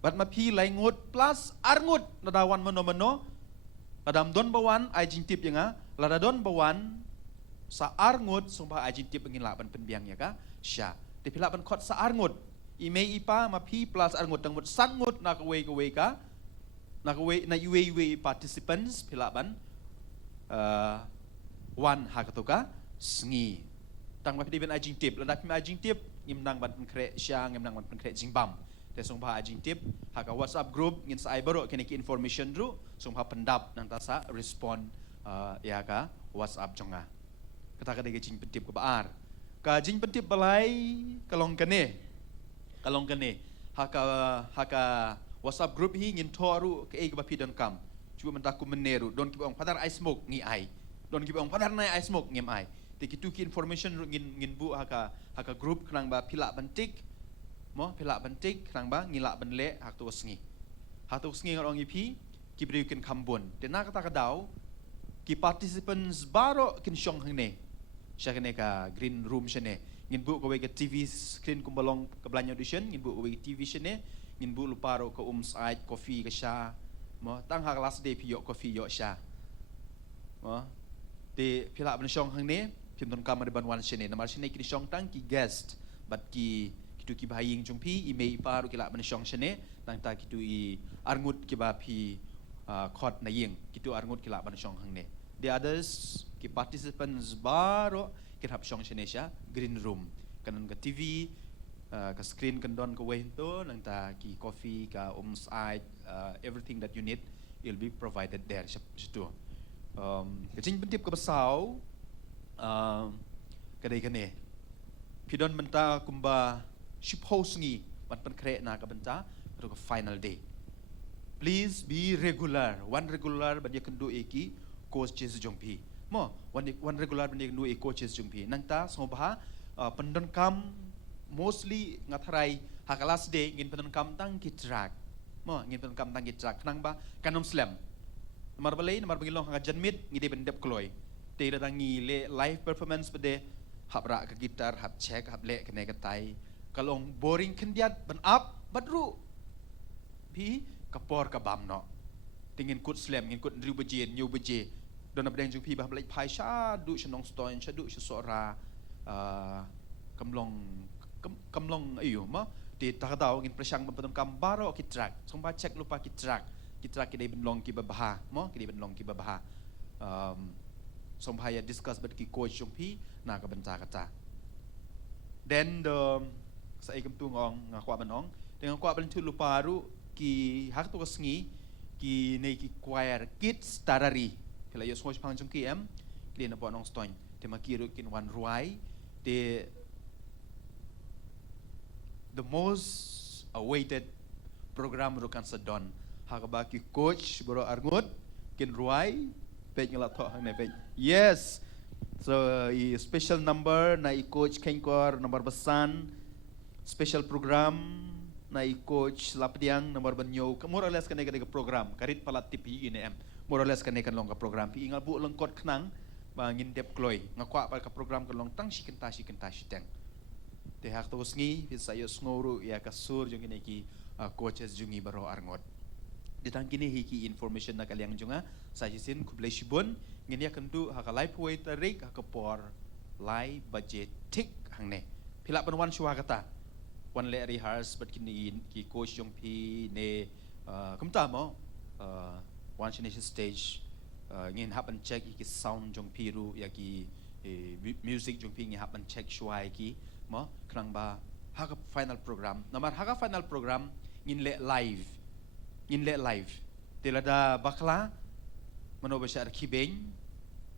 bat ma pi lai ngut plus arngut nadawan mano ladam don bawan ai jintip yanga ladadon bawan sa arngut sumba ai jintip ngin laban penbiang ya ka sha te pila ban khot sa arngut imei pa ma pi plus arngut tangmut sangut na kawe ka na UAW participants pilaban one hakatoka sngi tang ma pidi ben ajing tip ladak mi ajing tip ngim nang ban kre syang ngim nang ban kre jingbam te song ba ajing tip haka WhatsApp group ngin sa ibaro kene ki information ru song ba pendap nang tasa respond ya ka WhatsApp jonga kata ka de jing pentip ko baar ka jing pentip balai kalong kene haka WhatsApp group hi ngin thoru ke ba pi don kam cuba mentaku meneru don ki bang padar I smoke ngi ai don ki bang padar nai I smoke ngem ai te ki tu ki information ngin bu haka group klang ba pila bantik klang ba ngila ban le hak tu sngi ngorong ipi ki bri kin kambon te na kata kadaw ki participants baro kin syong hang ne sya kene ka green room syane ngin bu ko we TV screen kumbalong ka blanyo audition ngin bu we TV syane ngin bu luparo ko side coffee ka sya mo tang ha last day pi yo coffee yo sya mo te pila ban syong hang ne pim don kamar ban wan syane namar syane ki syong tang ki guest bat ki kitu ki bahing jong pi email paru kila ban syong syane tang ta kitu I arngut ki ba pi khot na ying kitu arngut kila ban syong hang ne the others ki participants baro ki hap syong syane sya green room kanon ka TV ka screen kan don ka way to nang ta ki coffee ka side everything that you need will be provided there situ kajing pentip ka basaw kadai kane pidon menta kumba suppose ngi ban pan kre na ka benta to ka final day please be regular one regular ban yakan do eki coaches jongpi mo one regular ban yakan do e coaches jongpi nang ta sobaha pendon kam mostly ngatharai hakalas day ngin pendon kam tang ki track mo ngin pendon kam tang ki track nang ba kanom slam namar balai namar bangilong hanga janmit ngide ben dep kloy te da ngi le live performance bede habra ka gitar hab check hab le kene ka tai kalong boring kendiat ban up badru pi kapor ka bam no tingin kut slam ngin kut ndriu beje new beje don abdeng jung pi ba blai phai sha du shnong stoin sha du sora kamlong ayo ma ti takadaw ngin presyang ban kam baro ki track somba check lupa ki track ki dai benlong ki babaha mo ki dai benlong ki babaha somba ya discuss bat ki coach jung pi na ka benta kata then sa ikam tu ngong ngakwa banong dengan kwa ban tu lupa ru ki hak tu sngi ki nei ki choir kids tarari kala yo smoj pang jung ki ki na po nong stoin te makiru kin wan ruai te the most awaited program rukan sedon hakaba ki coach bro arngut kin ruai pej ngala tho hang ne pej yes so i special number na i coach kenkor nomor besan special program na i coach lapdiang nomor banyo more or less kan ke program karit palat tipi ini more or less kan long ka program pi ingal bu lengkot kenang bangin dep kloi ngakwa pa ka program kan long tang sikenta siteng te hak to sngi pi sayo sngoru ya ka sur jong ini ki coaches jungi baro arngot ditang kini hiki information na kaliang junga sajisin kublai shibon ngini akendu haka lai puai tarik haka por lai budget tik hangne pila panwan shwa kata wan le rehearse but kini ki coach jong pi ne kumta mo one nation stage ngin happen check ki sound jong pi ru ya ki music jong pi ngi happen check shwa ki mo krang ba haka final program namar haka final program ngin le live tilada bakla mano ba syar kibeng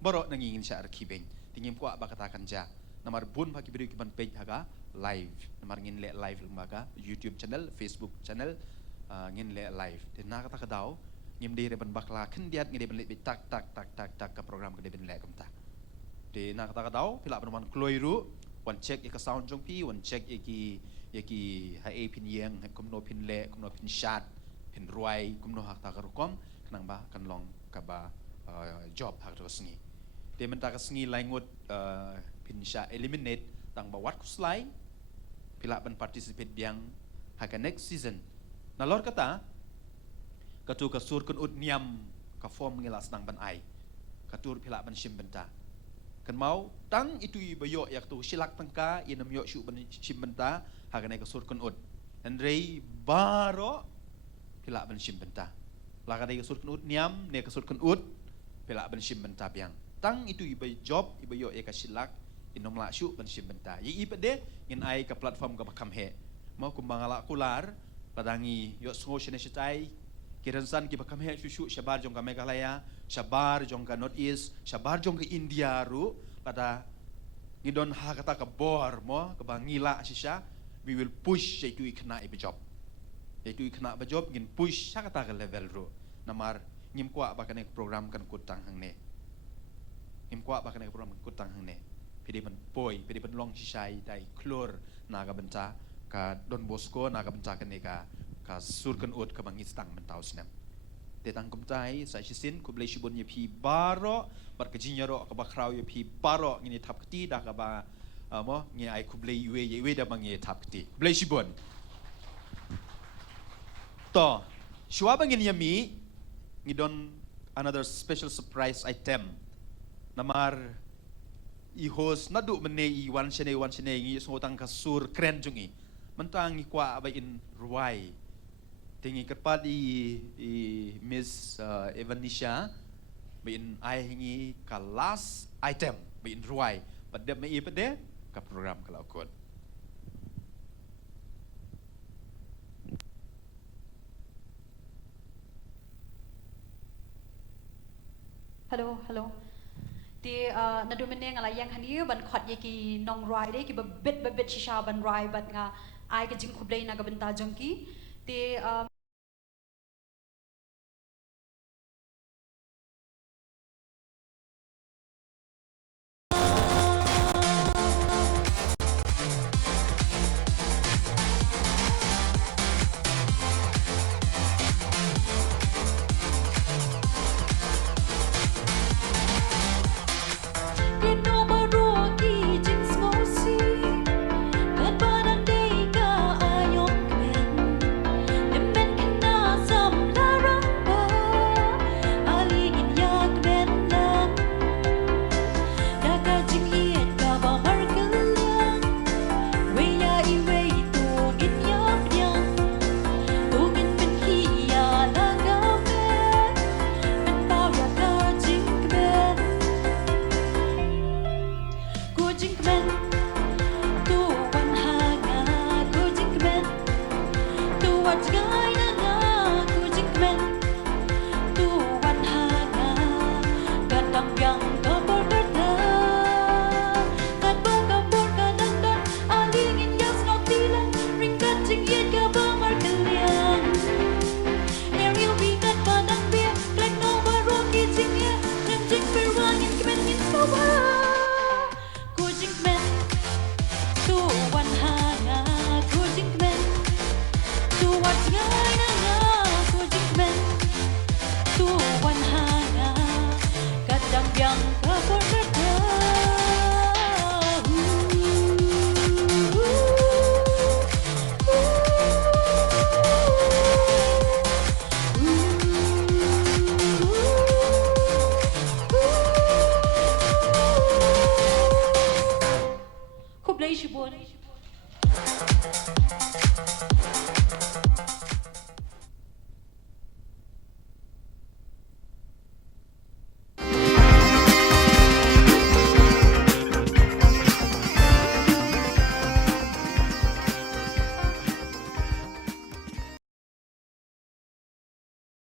borok nangingin syar kibeng tingim ko bakatakan ja namar bun bagi video kiban page haga live namar ngin le live lembaga YouTube channel Facebook channel ngin le live tin kata kadau ngim di reban bakla kendiat ngide ben le tak ke program ke ben le kamta de kata kadau pila penuan kloiru wan check ke sound jong pi wan check yaki ha e pin yang kumno pin le kumno pin shat pin ruai kumno hak ta karukom kanang ba kan long ka ba job hak to sngi de men ta ka sngi langut pin sha eliminate tang ba wat kuslai pila ban participate biang hak next season na lor kata katu ka sur kun ud niam ka form ngilas nang ban ai katur pila ban shim benta kan mau tang itu ibayo yak tu silak tangka inam yo shu ban shim benta hak ne ka sur kun ud andrei baro pila ban shim benta la ka dai ka sur kun ud niam ne ka sur kun ud pila ban shim benta biang tang itu ibay job ibayo ya ka silak inom la shu ban shim benta yi ipade ngin ai ka platform ka bakam he mau kumbangala kular padangi yo sngo shene shitai kiransan ki bakam he shu shabar jong ka Meghalaya shabar jong ka North East shabar jong ka India ru pada ngidon ha kata ka bor mo ka bangila shisha we will push itu ikna ibe job itu ikna ba job ngin push sa kata ka level ru namar ngim kwa ba kan program kan kutang hang ne ngim kwa ba kan program kutang hang ne pidi ban poi pidi ban long shisai dai klor naga benta ka Don Bosco naga benta kan ne ka Sur Kynud ka bangis tang mentau snam tetang kumtai sa shisin kublai shibon ye pi baro bar ka jinyaro ka bakrau ye pi baro ngini tap kti da ka ba mo ngi ai kublai ye da bang ye tap kti kublai shibon to shwa bangin yami ngidon another special surprise item namar i host nadu mene i wan shene ngi sotang ka sur kren jungi mentang i kwa ba in ruai tingi kerpat i Miss Evanisha bin ai hingi ka last item bin ruai pada me i pada ka program kalau kot hello ti nadu mene ngala yang hani ban khot ye ki nong ruai de ki ba bit shisha ban ruai bat nga ai ka jing khublei na ka benta jong ki ti